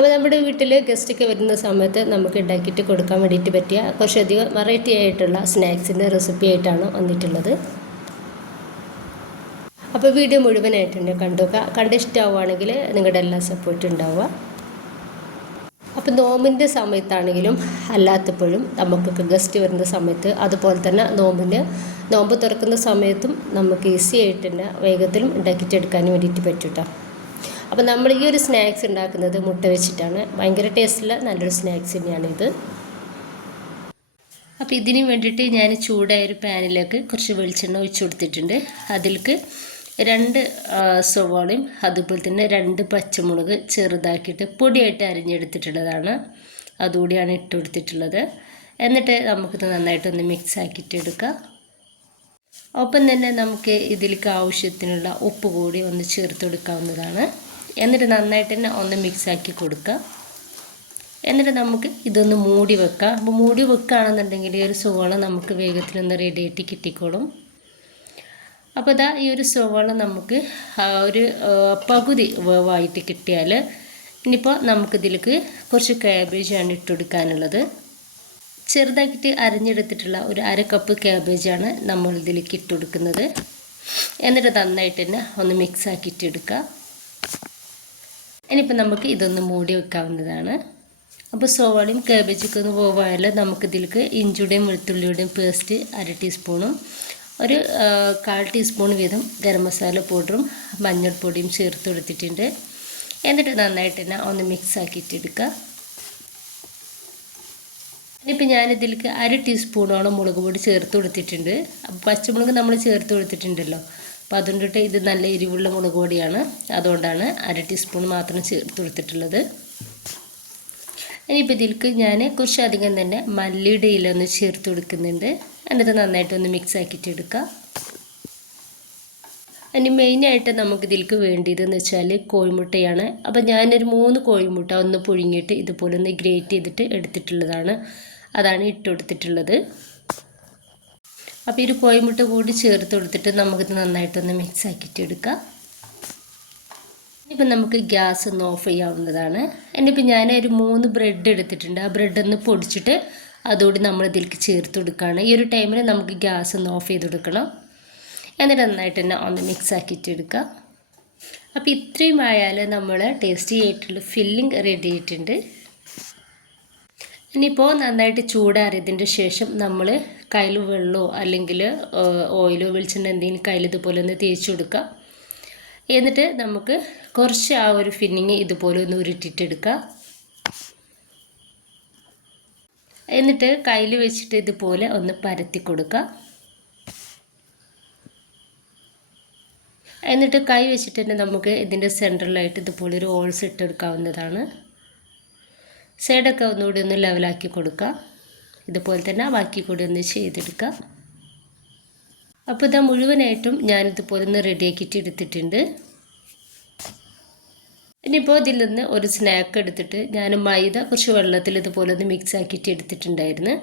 അപ്പോൾ നമ്മുടെ വീട്ടിൽ ഗസ്റ്റൊക്കെ വരുന്ന സമയത്ത് നമുക്ക് ഉണ്ടാക്കിയിട്ട് കൊടുക്കാൻ വേണ്ടിയിട്ട് പറ്റിയ കുറച്ചധികം വെറൈറ്റി ആയിട്ടുള്ള സ്നാക്സിന്റെ റെസിപ്പി ആയിട്ടാണ് വന്നിട്ടുള്ളത്. അപ്പോൾ വീഡിയോ മുഴുവനായിട്ടുണ്ട് കണ്ടുക കണ്ട് ഇഷ്ടമാവുകയാണെങ്കിൽ നിങ്ങളുടെ എല്ലാ സപ്പോർട്ടും ഉണ്ടാവുക. അപ്പോൾ നോമ്പിന്റെ സമയത്താണെങ്കിലും അല്ലാത്തപ്പോഴും നമുക്കൊക്കെ ഗസ്റ്റ് വരുന്ന സമയത്ത് അതുപോലെ തന്നെ നോമ്പിന് നോമ്പ് തുറക്കുന്ന സമയത്തും നമുക്ക് ഈസി ആയിട്ട് തന്നെ വേഗത്തിലും ഉണ്ടാക്കിയിട്ടെടുക്കാൻ വേണ്ടിയിട്ട് പറ്റും കേട്ടോ അപ്പോൾ നമ്മൾ ഈ ഒരു സ്നാക്സ് ഉണ്ടാക്കുന്നത് മുട്ട വെച്ചിട്ടാണ്. ഭയങ്കര ടേസ്റ്റുള്ള നല്ലൊരു സ്നാക്സ് തന്നെയാണിത്. അപ്പോൾ ഇതിന് വേണ്ടിയിട്ട് ഞാൻ ചൂടായ ഒരു പാനിലേക്ക് കുറച്ച് വെളിച്ചെണ്ണ ഒഴിച്ചു കൊടുത്തിട്ടുണ്ട്. അതിലേക്ക് രണ്ട് സവാളയും അതുപോലെ തന്നെ രണ്ട് പച്ചമുളക് ചെറുതാക്കിയിട്ട് പൊടിയായിട്ട് അരിഞ്ഞെടുത്തിട്ടുള്ളതാണ്. അതുകൂടിയാണ് ഇട്ട് കൊടുത്തിട്ടുള്ളത്. എന്നിട്ട് നമുക്കിത് നന്നായിട്ടൊന്ന് മിക്സ് ആക്കിയിട്ട് എടുക്കാം. ഒപ്പം തന്നെ നമുക്ക് ഇതിലേക്ക് ആവശ്യത്തിനുള്ള ഉപ്പ് കൂടി ഒന്ന് ചേർത്ത് കൊടുക്കാവുന്നതാണ്. എന്നിട്ട് നന്നായിട്ട് തന്നെ ഒന്ന് മിക്സാക്കി കൊടുക്കുക. എന്നിട്ട് നമുക്ക് ഇതൊന്ന് മൂടി വെക്കാം അപ്പോൾ മൂടി വെക്കുകയാണെന്നുണ്ടെങ്കിൽ ഈ ഒരു സോള നമുക്ക് വേഗത്തിലൊന്ന് റെഡി ആയിട്ട് കിട്ടിക്കോളും. അപ്പോൾ ഇതാ ഈ ഒരു സോള നമുക്ക് ഒരു പകുതി വേവായിട്ട് കിട്ടിയാൽ ഇനിയിപ്പോൾ നമുക്കിതിലേക്ക് കുറച്ച് ക്യാബേജാണ് ഇട്ട് കൊടുക്കാനുള്ളത്. ചെറുതാക്കിയിട്ട് അരിഞ്ഞെടുത്തിട്ടുള്ള ഒരു അര കപ്പ് ക്യാബേജാണ് നമ്മൾ ഇതിലേക്ക് ഇട്ടുകൊടുക്കുന്നത് എന്നിട്ട് നന്നായിട്ട് തന്നെ ഒന്ന് മിക്സ് ഇനിയിപ്പോൾ നമുക്ക് ഇതൊന്ന് മൂടി വെക്കാവുന്നതാണ്. അപ്പോൾ സോവാളിയും കാബേജൊക്കെ ഒന്ന് പോവാനല്ല നമുക്കിതിലേക്ക് ഇഞ്ചിയുടെയും വെളുത്തുള്ളിയുടെയും പേസ്റ്റ് അര ടീസ്പൂണും ഒരു കാൽ ടീസ്പൂൺ വീതം ഗരം മസാല പൗഡറും മഞ്ഞൾപ്പൊടിയും ചേർത്ത് കൊടുത്തിട്ടുണ്ട്. എന്നിട്ട് നന്നായിട്ട് തന്നെ ഒന്ന് മിക്സ് ആക്കിയിട്ട് എടുക്കുക. ഇനിയിപ്പോൾ ഞാനിതിലേക്ക് അര ടീസ്പൂണോളം മുളക് പൊടി ചേർത്ത് കൊടുത്തിട്ടുണ്ട്. അപ്പോൾ പച്ചമുളക് നമ്മൾ ചേർത്ത് കൊടുത്തിട്ടുണ്ടല്ലോ. അപ്പോൾ അതുകൊണ്ടിട്ട് ഇത് നല്ല എരിവുള്ള മുളക് പൊടിയാണ്. അതുകൊണ്ടാണ് അര ടീസ്പൂൺ മാത്രം ചേർത്ത് കൊടുത്തിട്ടുള്ളത്. ഇനിയിപ്പോൾ ഇതിലേക്ക് ഞാൻ കുറച്ചധികം തന്നെ മല്ലിയുടെ ഇല ഒന്ന് ചേർത്ത് കൊടുക്കുന്നുണ്ട്. എന്നിട്ട് നന്നായിട്ടൊന്ന് മിക്സ് ആക്കിയിട്ട് എടുക്കുക ഇനി മെയിനായിട്ട് നമുക്ക് ഇതിലേക്ക് വേണ്ടിയതെന്ന് വെച്ചാൽ കോഴിമുട്ടയാണ്. അപ്പോൾ ഞാനൊരു മൂന്ന് കോഴിമുട്ട ഒന്ന് പുഴുങ്ങിയിട്ട് ഇതുപോലെ ഒന്ന് ഗ്രേറ്റ് ചെയ്തിട്ട് എടുത്തിട്ടുള്ളതാണ്. അതാണ് ഇട്ട് കൊടുത്തിട്ടുള്ളത്. അപ്പോൾ ഒരു കോഴിമുട്ട കൂടി ചേർത്ത് കൊടുത്തിട്ട് നമുക്കിത് നന്നായിട്ടൊന്ന് മിക്സ് ആക്കിയിട്ട് എടുക്കാം. ഇപ്പം നമുക്ക് ഗ്യാസ് ഒന്ന് ഓഫ് ചെയ്യാവുന്നതാണ്. എന്നിപ്പോൾ ഞാൻ ഒരു മൂന്ന് ബ്രെഡ് എടുത്തിട്ടുണ്ട്. ആ ബ്രെഡ് ഒന്ന് പൊടിച്ചിട്ട് അതുകൂടി നമ്മൾ ഇതിലേക്ക് ചേർത്ത് കൊടുക്കുകയാണ്. ഈ ഒരു ടൈമിൽ നമുക്ക് ഗ്യാസ് ഒന്ന് ഓഫ് ചെയ്ത് കൊടുക്കണം. എന്നിട്ട് നന്നായിട്ട് തന്നെ ഒന്ന് മിക്സ് ആക്കിയിട്ട് എടുക്കുക അപ്പോൾ ഇത്രയും ആയാൽ നമ്മൾ ടേസ്റ്റി ആയിട്ടുള്ള ഫില്ലിംഗ് റെഡി ആയിട്ടുണ്ട്. ഇനിയിപ്പോൾ നന്നായിട്ട് ചൂടാറിയതിന്റെ ശേഷം നമ്മൾ കയ്യിൽ വെള്ളമോ അല്ലെങ്കിൽ ഓയിലോ വെളിച്ചെണ്ണ എന്തെങ്കിലും കയ്യിൽ ഇതുപോലെ ഒന്ന് തേച്ച് കൊടുക്കുക. എന്നിട്ട് നമുക്ക് കുറച്ച് ആ ഒരു ഫിന്നിങ് ഇതുപോലെ ഒന്ന് ഉരുട്ടിട്ടെടുക്കുക. എന്നിട്ട് കയ്യിൽ വെച്ചിട്ട് ഇതുപോലെ ഒന്ന് പരത്തി കൊടുക്കുക. എന്നിട്ട് കൈ വെച്ചിട്ട് തന്നെ നമുക്ക് ഇതിന്റെ സെന്ററിലായിട്ട് ഇതുപോലെ ഒരു ഹോൾസ് ഇട്ടെടുക്കാവുന്നതാണ്. സൈഡൊക്കെ ഒന്നുകൂടി ഒന്ന് ലെവലാക്കി കൊടുക്കുക ഇതുപോലെ തന്നെ ബാക്കി കൂടി ഒന്ന് ചെയ്തെടുക്കുക അപ്പോൾ ഇതാ മുഴുവനായിട്ടും ഞാനിതുപോലെ ഒന്ന് റെഡിയാക്കിയിട്ട് എടുത്തിട്ടുണ്ട്. ഇനിയിപ്പോൾ ഇതിൽ നിന്ന് ഒരു സ്നാക്ക് എടുത്തിട്ട് ഞാൻ മൈദ കുറച്ച് വെള്ളത്തിൽ ഇതുപോലെ ഒന്ന് മിക്സ് ആക്കിയിട്ട് എടുത്തിട്ടുണ്ടായിരുന്നു.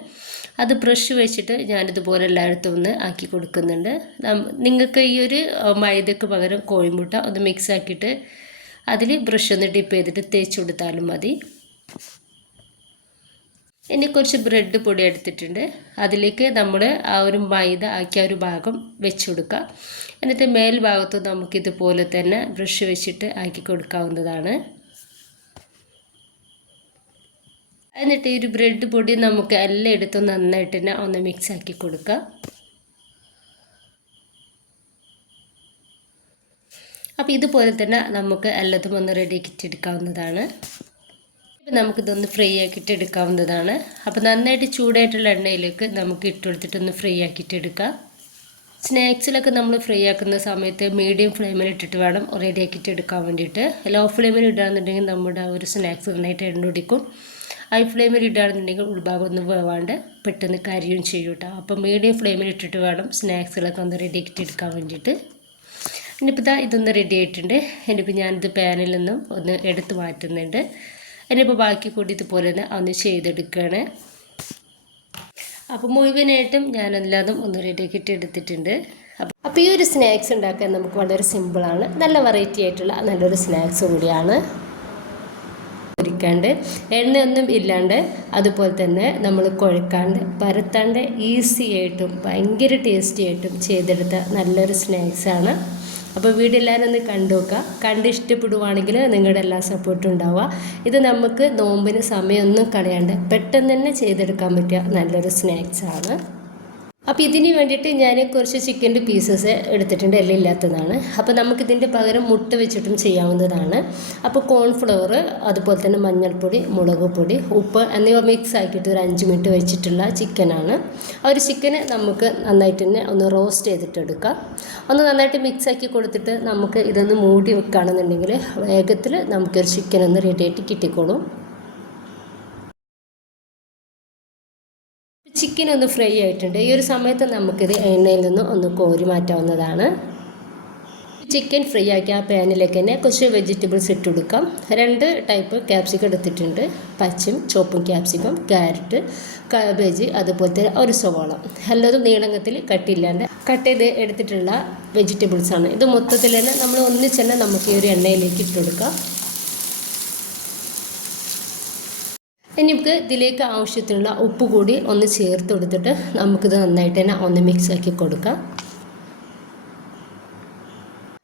അത് ബ്രഷ് വെച്ചിട്ട് ഞാനിതുപോലെ എല്ലായിടത്തും ഒന്ന് ആക്കി കൊടുക്കുന്നുണ്ട്. നിങ്ങൾക്ക് ഈ ഒരു മൈദക്ക് പകരം കോഴിമുട്ട ഒന്ന് മിക്സ് ആക്കിയിട്ട് അതിൽ ബ്രഷ് ഒന്ന് ഡിപ്പ് ചെയ്തിട്ട് തേച്ച് കൊടുത്താലും മതി. ഇനി കുറച്ച് ബ്രെഡ് പൊടി എടുത്തിട്ടുണ്ട്. അതിലേക്ക് നമ്മൾ ആ ഒരു മൈദ ആക്കിയ ഒരു ഭാഗം വെച്ച് കൊടുക്കുക എന്നിട്ട് മേൽഭാഗത്ത് നമുക്കിതുപോലെ തന്നെ ബ്രഷ് വെച്ചിട്ട് ആക്കി കൊടുക്കാവുന്നതാണ്. എന്നിട്ട് ഈ ഒരു ബ്രെഡ് പൊടി നമുക്ക് എല്ലാം എടുത്ത് നന്നായിട്ട് തന്നെ ഒന്ന് മിക്സ് ആക്കി കൊടുക്കുക. അപ്പോൾ ഇതുപോലെ തന്നെ നമുക്ക് എല്ലാതും ഒന്ന് റെഡിയാക്കിയിട്ട് എടുക്കാവുന്നതാണ്. ഇപ്പം നമുക്കിതൊന്ന് ഫ്രൈ ആക്കിയിട്ട് എടുക്കാവുന്നതാണ്. അപ്പോൾ നന്നായിട്ട് ചൂടായിട്ടുള്ള എണ്ണയിലേക്ക് നമുക്ക് ഇട്ട് കൊടുത്തിട്ടൊന്ന് ഫ്രൈ ആക്കിയിട്ട് എടുക്കാം. സ്നാക്സിലൊക്കെ നമ്മൾ ഫ്രൈ ആക്കുന്ന സമയത്ത് മീഡിയം ഫ്ലെയിമിൽ ഇട്ടിട്ട് വേണം റെഡി ആക്കിയിട്ട് എടുക്കാൻ വേണ്ടിയിട്ട്. ലോ ഫ്ലെയിമിൽ ഇടുകയാണെന്നുണ്ടെങ്കിൽ നമ്മുടെ ആ ഒരു സ്നാക്സ് നന്നായിട്ട് എണ്ണ പിടിക്കും ഹൈ ഫ്ലെയിമിൽ ഇടുകയാണെന്നുണ്ടെങ്കിൽ ഉൾഭാഗം ഒന്ന് വേവാണ്ട് പെട്ടെന്ന് കരിയും ചെയ്യും കേട്ടോ അപ്പോൾ മീഡിയം ഫ്ലെയിമിൽ ഇട്ടിട്ട് വേണം സ്നാക്സുകളൊക്കെ ഒന്ന് റെഡി ആക്കിയിട്ട് എടുക്കാൻ വേണ്ടിയിട്ട്. ഇനിയിപ്പോൾ ഇതാ ഇതൊന്ന് റെഡി ആയിട്ടുണ്ട്. ഇനിയിപ്പോൾ ഞാനിത് പാനിൽ നിന്നും ഒന്ന് എടുത്ത് മാറ്റുന്നുണ്ട്. ഇനിയിപ്പോൾ ബാക്കി കൂടി ഇതുപോലെ തന്നെ ഒന്ന് ചെയ്തെടുക്കുകയാണ്. അപ്പോൾ മുഴുവനായിട്ടും ഞാനെല്ലാതും ഒന്ന് റെഡിയാക്കിയിട്ട് എടുത്തിട്ടുണ്ട് അപ്പോൾ ഈ ഒരു സ്നാക്സ് ഉണ്ടാക്കാൻ നമുക്ക് വളരെ സിമ്പിളാണ് നല്ല വെറൈറ്റി ആയിട്ടുള്ള നല്ലൊരു സ്നാക്സ് കൂടിയാണ്. പൊരിക്കാണ്ട് എണ്ണയൊന്നും ഇല്ലാണ്ട് അതുപോലെ തന്നെ നമ്മൾ കുഴക്കാണ്ട് പരത്താണ്ട് ഈസി ആയിട്ടും ഭയങ്കര ടേസ്റ്റി ആയിട്ടും ചെയ്തെടുത്ത നല്ലൊരു സ്നാക്സാണ് അപ്പോൾ വീഡിയോ എല്ലാവരും ഒന്ന് കണ്ടു കണ്ട് ഇഷ്ടപ്പെടുവാണെങ്കിൽ നിങ്ങളുടെ എല്ലാ സപ്പോർട്ടും ഉണ്ടാവുക. ഇത് നമുക്ക് നോമ്പിന് സമയമൊന്നും കളയാണ്ട് പെട്ടെന്ന് തന്നെ ചെയ്തെടുക്കാൻ പറ്റിയ നല്ലൊരു സ്നാക്സാണ് അപ്പോൾ ഇതിന് വേണ്ടിയിട്ട് ഞാൻ കുറച്ച് ചിക്കന്റെ പീസസ് എടുത്തിട്ടുണ്ട് എല്ലാം ഇല്ലാത്തതാണ്. അപ്പോൾ നമുക്കിതിന്റെ പകരം മുട്ട വെച്ചിട്ടും ചെയ്യാവുന്നതാണ്. അപ്പോൾ കോൺഫ്ലവർ അതുപോലെ തന്നെ മഞ്ഞൾപ്പൊടി മുളക് പൊടി ഉപ്പ് എന്നിവ മിക്സ് ആക്കിയിട്ട് ഒരു അഞ്ച് മിനിറ്റ് വെച്ചിട്ടുള്ള ചിക്കനാണ് ആ ഒരു ചിക്കന് നമുക്ക് നന്നായിട്ട് തന്നെ ഒന്ന് റോസ്റ്റ് ചെയ്തിട്ട് എടുക്കാം ഒന്ന് നന്നായിട്ട് മിക്സ് ആക്കി കൊടുത്തിട്ട് നമുക്ക് ഇതൊന്ന് മൂടി വെക്കുകയാണെന്നുണ്ടെങ്കിൽ വേഗത്തിൽ നമുക്കൊരു ചിക്കൻ ഒന്ന് റെഡിയായിട്ട് കിട്ടിക്കോളും. ചിക്കൻ ഒന്ന് ഫ്രൈ ആയിട്ടുണ്ട്. ഈ ഒരു സമയത്ത് നമുക്കിത് എണ്ണയിൽ നിന്ന് ഒന്ന് കോരി മാറ്റാവുന്നതാണ്. ചിക്കൻ ഫ്രൈ ആക്കി ആ പാനിലേക്ക് തന്നെ കുറച്ച് വെജിറ്റബിൾസ് ഇട്ട് കൊടുക്കാം. രണ്ട് ടൈപ്പ് ക്യാപ്സിക്കം എടുത്തിട്ടുണ്ട്. പച്ചും ചോപ്പും ക്യാപ്സിക്കം ക്യാരറ്റ് കാബേജ് അതുപോലത്തെ ഒരു സവാള. എല്ലാതും നീളങ്ങത്തിൽ കട്ടില്ലാണ്ട് കട്ട് ചെയ്ത് എടുത്തിട്ടുള്ള വെജിറ്റബിൾസാണ് ഇത് മൊത്തത്തിൽ തന്നെ നമ്മൾ ഒന്നിച്ച് തന്നെ നമുക്ക് ഈ ഒരു എണ്ണയിലേക്ക് ഇട്ട് കൊടുക്കാം. ഇനി നമുക്ക് ഇതിലേക്ക് ആവശ്യത്തിനുള്ള ഉപ്പ് കൂടി ഒന്ന് ചേർത്ത് കൊടുത്തിട്ട് നമുക്കിത് നന്നായിട്ട് തന്നെ ഒന്ന് മിക്സ് ആക്കി കൊടുക്കാം.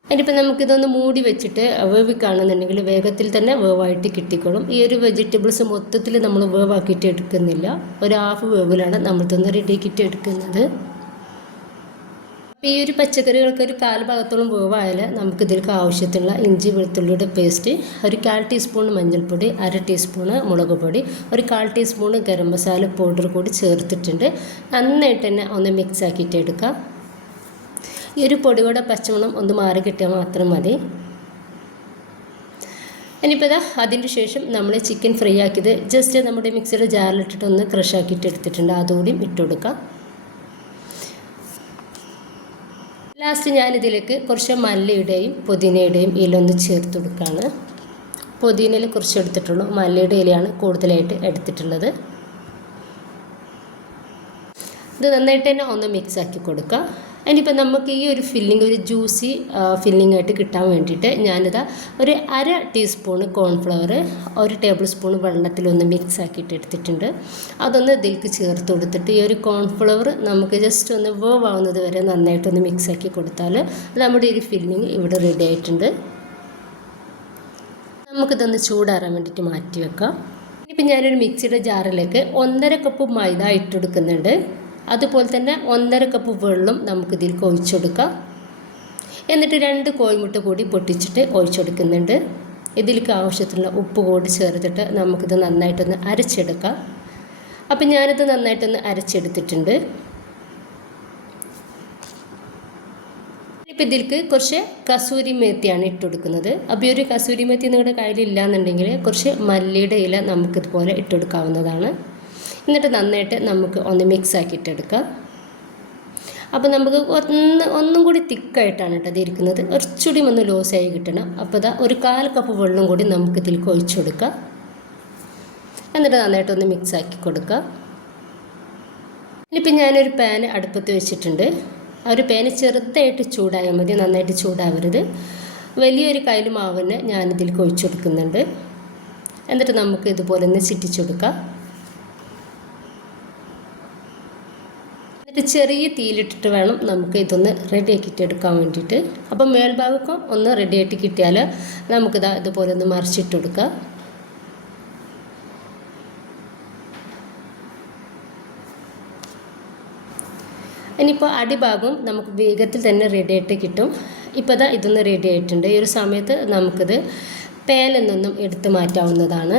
അതിനിപ്പോൾ നമുക്കിതൊന്ന് മൂടി വെച്ചിട്ട് വേവിക്കുകയാണെന്നുണ്ടെങ്കിൽ വേഗത്തിൽ തന്നെ വേവായിട്ട് കിട്ടിക്കോളും. ഈ ഒരു വെജിറ്റബിൾസ് മൊത്തത്തിൽ നമ്മൾ വേവാക്കിയിട്ട് എടുക്കുന്നില്ല. ഒരു ഹാഫ് വേവിലാണ് നമ്മൾ തന്നെ റെഡിയാക്കിയിട്ട് എടുക്കുന്നത്. ഈ ഒരു പച്ചക്കറികൾക്ക് ഒരു കാൽ ഭാഗത്തോളം വേവായാൽ നമുക്കിതിലേക്ക് ആവശ്യത്തിനുള്ള ഇഞ്ചി വെളുത്തുള്ളിയുടെ പേസ്റ്റ് ഒരു കാൽ ടീസ്പൂൺ മഞ്ഞൾപ്പൊടി അര ടീസ്പൂണ് മുളക് പൊടി ഒരു കാൽ ടീസ്പൂൺ ഗരം മസാല പൗഡർ കൂടി ചേർത്തിട്ടുണ്ട്. നന്നായിട്ട് തന്നെ ഒന്ന് മിക്സ് ആക്കിയിട്ട് എടുക്കാം. ഈ ഒരു പൊടിയുടെ പച്ചമണം ഒന്ന് മാറി കിട്ടിയാൽ മാത്രം മതി. ഇനിയിപ്പോൾ ഇതാ അതിന്റെ ശേഷം നമ്മൾ ചിക്കൻ ഫ്രൈ ആക്കിയത് ജസ്റ്റ് നമ്മുടെ മിക്സിയുടെ ജാറിലിട്ടിട്ട് ഒന്ന് ക്രഷ് ആക്കിയിട്ട് എടുത്തിട്ടുണ്ട്. അതുകൂടിയും ഇട്ട് കൊടുക്കാം. ലാസ്റ്റ് ഞാനിതിലേക്ക് കുറച്ച് മല്ലിയുടെയും പുതിനയുടെയും ഇലൊന്ന് ചേർത്ത് കൊടുക്കുകയാണ്. പുതിനയിൽ കുറച്ച് എടുത്തിട്ടുള്ളൂ. മല്ലിയുടെ ഇലയാണ് കൂടുതലായിട്ട് എടുത്തിട്ടുള്ളത്. ഇത് നന്നായിട്ട് തന്നെ ഒന്ന് മിക്സ് ആക്കി കൊടുക്കുക. ഇനിയിപ്പോൾ നമുക്ക് ഈ ഒരു ഫില്ലിംഗ് ഒരു ജ്യൂസി ഫില്ലിംഗ് ആയിട്ട് കിട്ടാൻ വേണ്ടിയിട്ട് ഞാനിതാ ഒരു അര ടീസ്പൂണ് കോൺഫ്ലവർ ഒരു ടേബിൾ സ്പൂൺ വെള്ളത്തിലൊന്ന് മിക്സ് ആക്കിയിട്ട് എടുത്തിട്ടുണ്ട്. അതൊന്ന് ഇതിലേക്ക് ചേർത്ത് കൊടുത്തിട്ട് ഈ ഒരു കോൺഫ്ലവർ നമുക്ക് ജസ്റ്റ് ഒന്ന് വേവ് ആവുന്നത് വരെ നന്നായിട്ടൊന്ന് മിക്സ് ആക്കി കൊടുത്താൽ നമ്മുടെ ഒരു ഫില്ലിംഗ് ഇവിടെ റെഡി ആയിട്ടുണ്ട്. നമുക്കിതൊന്ന് ചൂടാറാൻ വേണ്ടിയിട്ട് മാറ്റി വെക്കാം. ഇനിയിപ്പോൾ ഞാനൊരു മിക്സിയുടെ ജാറിലേക്ക് ഒന്നര കപ്പ് മൈദ ഇട്ടെടുക്കുന്നുണ്ട് അതുപോലെ തന്നെ ഒന്നര കപ്പ് വെള്ളം നമുക്കിതിൽ ഒഴിച്ചെടുക്കാം എന്നിട്ട് രണ്ട് കോഴിമുട്ട കൂടി പൊട്ടിച്ചിട്ട് ഒഴിച്ചെടുക്കുന്നുണ്ട്. ഇതിലേക്ക് ആവശ്യത്തിനുള്ള ഉപ്പ് കൂടി ചേർത്തിട്ട് നമുക്കിത് നന്നായിട്ടൊന്ന് അരച്ചെടുക്കാം. അപ്പം ഞാനിത് നന്നായിട്ടൊന്ന് അരച്ചെടുത്തിട്ടുണ്ട്. ഇപ്പം ഇതിലേക്ക് കുറച്ച് കസൂരി മേത്തിയാണ് ഇട്ട് കൊടുക്കുന്നത്. അപ്പോൾ ഈ ഒരു കസൂരി മേത്തി നിങ്ങളുടെ കയ്യിലില്ല എന്നുണ്ടെങ്കിൽ കുറച്ച് മല്ലിയുടെ ഇല നമുക്കിതുപോലെ ഇട്ട് കൊടുക്കാവുന്നതാണ്. എന്നിട്ട് നന്നായിട്ട് നമുക്ക് ഒന്ന് മിക്സ് ആക്കിയിട്ടെടുക്കാം. അപ്പോൾ നമുക്ക് ഒന്ന് ഒന്നും കൂടി തിക്കായിട്ടാണ് കേട്ടോ ഇരിക്കുന്നത് കുറച്ചുകൂടി ഒന്ന് ലോസായി കിട്ടണം. അപ്പോൾ ഇതാ ഒരു കാൽ കപ്പ് വെള്ളം കൂടി നമുക്ക് ഇതിൽ ഒഴിച്ചു കൊടുക്കാം. എന്നിട്ട് നന്നായിട്ട് ഒന്ന് മിക്സ് ആക്കി കൊടുക്കുക ഇനിയിപ്പോൾ ഞാനൊരു പാൻ അടുപ്പത്ത് വെച്ചിട്ടുണ്ട്. ആ ഒരു പാന് ചെറുതായിട്ട് ചൂടായാൽ മതി. നന്നായിട്ട് ചൂടാവരുത്. വലിയൊരു കയ്യിൽ മാവിന് ഞാനിതിൽ കൊഴിച്ചു കൊടുക്കുന്നുണ്ട്. എന്നിട്ട് നമുക്ക് ഇതുപോലെ ഒന്ന് ചിറ്റിച്ചു കൊടുക്കാം. എന്നിട്ട് ചെറിയ തീയിലിട്ടിട്ട് വേണം നമുക്ക് ഇതൊന്ന് റെഡി ആക്കിയിട്ട് എടുക്കാൻ വേണ്ടിയിട്ട്. അപ്പം മേൽഭാഗമൊക്കെ ഒന്ന് റെഡി ആയിട്ട് കിട്ടിയാൽ നമുക്കിതാ ഇതുപോലെ ഒന്ന് മറിച്ചിട്ട് കൊടുക്കുക ഇനിയിപ്പോൾ അടിഭാഗം നമുക്ക് വേഗത്തിൽ തന്നെ റെഡി ആയിട്ട് കിട്ടും. ഇപ്പോൾ ഇതാ ഇതൊന്ന് റെഡി ആയിട്ടുണ്ട്. ഈ ഒരു സമയത്ത് നമുക്കിത് പേലിൽ നിന്നും എടുത്ത് മാറ്റാവുന്നതാണ്.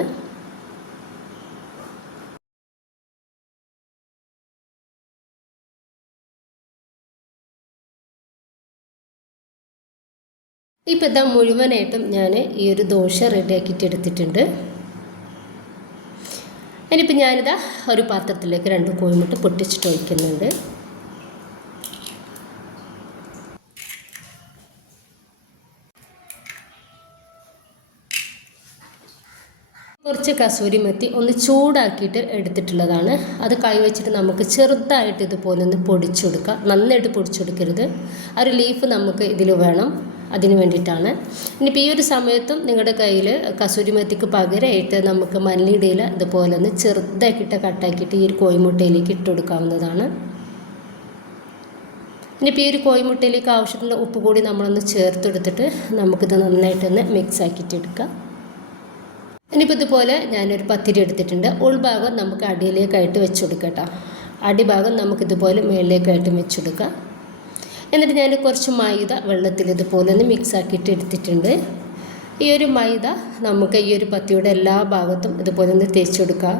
ഇപ്പം ഇതാ മുഴുവനായിട്ടും ഞാൻ ഈ ഒരു ദോശ റെഡിയാക്കിയിട്ട് എടുത്തിട്ടുണ്ട്. ഇനിയിപ്പോൾ ഞാനിതാ ഒരു പാത്രത്തിലേക്ക് രണ്ട് കോഴിമുട്ട പൊട്ടിച്ചിട്ട് ഒഴിക്കുന്നുണ്ട്. കുറച്ച് കസൂരി മെത്തി ഒന്ന് ചൂടാക്കിയിട്ട് എടുത്തിട്ടുള്ളതാണ്. അത് കൈവച്ചിട്ട് നമുക്ക് ചെറുതായിട്ട് ഇതുപോലെ ഒന്ന് പൊടിച്ചെടുക്കാം. നന്നായിട്ട് പൊടിച്ചെടുക്കരുത്. ആ ഒരു ലീഫ് നമുക്ക് ഇതിൽ വേണം. അതിന് വേണ്ടിയിട്ടാണ്. ഇനിയിപ്പോൾ ഈ ഒരു സമയത്തും നിങ്ങളുടെ കയ്യിൽ കസൂരിമത്തിക്ക് പകരമായിട്ട് നമുക്ക് മല്ലിയുടെ ഇല ഇതുപോലെ ഒന്ന് ചെറുതാക്കിയിട്ട് കട്ടാക്കിയിട്ട് ഈ ഒരു കോഴിമുട്ടയിലേക്ക് ഇട്ട് കൊടുക്കാവുന്നതാണ്. ഇനിയിപ്പോൾ ഈ ഒരു കോഴിമുട്ടയിലേക്ക് ആവശ്യത്തിനുള്ള ഉപ്പ് കൂടി നമ്മളൊന്ന് ചേർത്തെടുത്തിട്ട് നമുക്കിത് നന്നായിട്ടൊന്ന് മിക്സ് ആക്കിയിട്ട് എടുക്കാം. ഇനിയിപ്പോൾ ഇതുപോലെ ഞാനൊരു പത്തിരി എടുത്തിട്ടുണ്ട്. ഉൾഭാഗം നമുക്ക് അടിയിലേക്കായിട്ട് വെച്ച് കൊടുക്കാം കേട്ടോ. അടിഭാഗം നമുക്കിതുപോലെ മേളിലേക്കായിട്ട് വെച്ച് കൊടുക്കാം. എന്നിട്ട് ഞാൻ കുറച്ച് മൈദ വെള്ളത്തിൽ ഇതുപോലെ ഒന്ന് മിക്സ് ആക്കിയിട്ട് എടുത്തിട്ടുണ്ട്. ഈ ഒരു മൈദ നമുക്ക് ഈ ഒരു പത്തിയുടെ എല്ലാ ഭാഗത്തും ഇതുപോലെ ഒന്ന് തേച്ച് കൊടുക്കാം.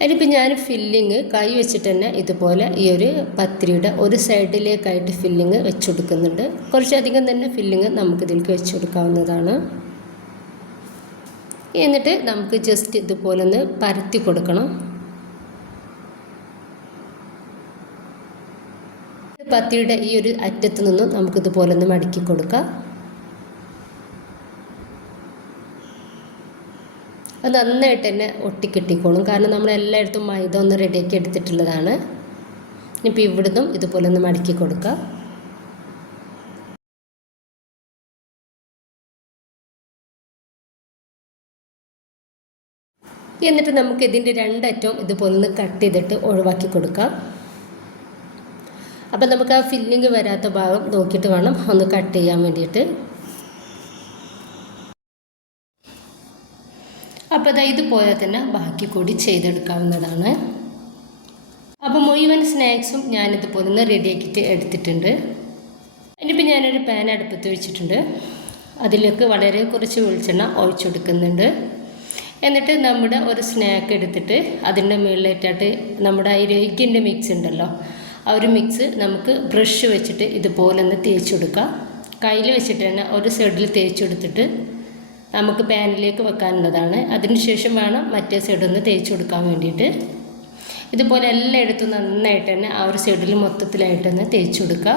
അതിനിപ്പോൾ ഞാൻ ഫില്ലിങ് കൈ വെച്ചിട്ട് തന്നെ ഇതുപോലെ ഈ ഒരു പത്തിരിയുടെ ഒരു സൈഡിലേക്കായിട്ട് ഫില്ലിങ് വെച്ച് കൊടുക്കുന്നുണ്ട്. കുറച്ചധികം തന്നെ ഫില്ലിങ് നമുക്കിതിലേക്ക് വെച്ച് കൊടുക്കാവുന്നതാണ്. എന്നിട്ട് നമുക്ക് ജസ്റ്റ് ഇതുപോലെ ഒന്ന് പരത്തി കൊടുക്കണം. പത്തിയുടെ ഈ ഒരു അറ്റത്ത് നിന്നും നമുക്കിതുപോലെ ഒന്ന് മടക്കി കൊടുക്കാം. അത് നന്നായിട്ട് തന്നെ ഒട്ടിക്കിട്ടിക്കോളും. കാരണം നമ്മൾ എല്ലായിടത്തും മൈദ ഒന്ന് റെഡിയാക്കി എടുത്തിട്ടുള്ളതാണ്. ഇനിയിപ്പോൾ ഇവിടുന്നും ഇതുപോലെ ഒന്ന് മടക്കി കൊടുക്കുക എന്നിട്ട് നമുക്ക് ഇതിന്റെ രണ്ടറ്റവും ഇതുപോലെ ഒന്ന് കട്ട് ചെയ്തിട്ട് ഒഴിവാക്കി കൊടുക്കാം. അപ്പം നമുക്ക് ആ ഫില്ലിങ് വരാത്ത ഭാഗം നോക്കിയിട്ട് വേണം ഒന്ന് കട്ട് ചെയ്യാൻ വേണ്ടിയിട്ട്. അപ്പോൾ അതായത് ഇതുപോലെ തന്നെ ബാക്കി കൂടി ചെയ്തെടുക്കാവുന്നതാണ്. അപ്പോൾ മുഴുവൻ സ്നാക്സും ഞാനിതുപോലെ ഒന്ന് റെഡിയാക്കിയിട്ട് എടുത്തിട്ടുണ്ട്. ഇനിയിപ്പോൾ ഞാനൊരു പാൻ അടുപ്പത്ത് വെച്ചിട്ടുണ്ട്. അതിലേക്ക് വളരെ കുറച്ച് വെളിച്ചെണ്ണ ഒഴിച്ചു കൊടുക്കുന്നുണ്ട്. എന്നിട്ട് നമ്മുടെ ഒരു സ്നാക്ക് എടുത്തിട്ട് അതിന്റെ മുകളിലേറ്റായിട്ട് നമ്മുടെ എഗ്ഗിന്റെ മിക്സ് ഉണ്ടല്ലോ ആ ഒരു മിക്സ് നമുക്ക് ബ്രഷ് വെച്ചിട്ട് ഇതുപോലെ ഒന്ന് തേച്ച് കൊടുക്കാം. കയ്യിൽ വെച്ചിട്ട് തന്നെ ഒരു സൈഡിൽ തേച്ച് കൊടുത്തിട്ട് നമുക്ക് പാനിലേക്ക് വെക്കാനുള്ളതാണ്. അതിനുശേഷം വേണം മറ്റേ സൈഡൊന്ന് തേച്ച് കൊടുക്കാൻ വേണ്ടിയിട്ട്. ഇതുപോലെ എല്ലായിടത്തും നന്നായിട്ട് തന്നെ ആ ഒരു സൈഡിൽ മൊത്തത്തിലായിട്ട് തന്നെ തേച്ച് കൊടുക്കുക.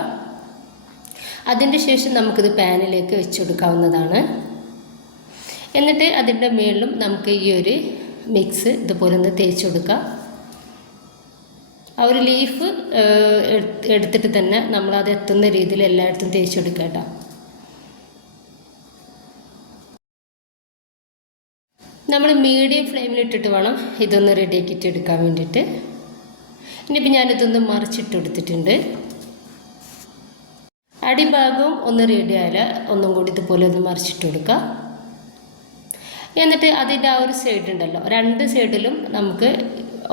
അതിന്റെ ശേഷം നമുക്കിത് പാനിലേക്ക് വെച്ച് കൊടുക്കാവുന്നതാണ്. എന്നിട്ട് അതിന്റെ മുകളിലും നമുക്ക് ഈ ഒരു മിക്സ് ഇതുപോലെ ഒന്ന് തേച്ച് കൊടുക്കുക. ആ ഒരു ലീഫ് എടുത്തിട്ട് തന്നെ നമ്മളത് എത്തുന്ന രീതിയിൽ എല്ലായിടത്തും തേച്ച് കൊടുക്കുക കേട്ടോ. നമ്മൾ മീഡിയം ഫ്ലെയിമിൽ ഇട്ടിട്ട് വേണം ഇതൊന്ന് റെഡിയാക്കിയിട്ട് എടുക്കാൻ വേണ്ടിയിട്ട്. ഇനിയിപ്പോൾ ഞാനിതൊന്ന് മറിച്ചിട്ട് കൊടുത്തിട്ടുണ്ട്. അടിഭാഗവും ഒന്ന് റെഡി ആയാൽ ഒന്നും കൂടി ഇതുപോലെ ഒന്ന് മറിച്ചിട്ട് കൊടുക്കുക എന്നിട്ട് അതിന്റെ ആ ഒരു സൈഡ് ഉണ്ടല്ലോ രണ്ട് സൈഡിലും നമുക്ക്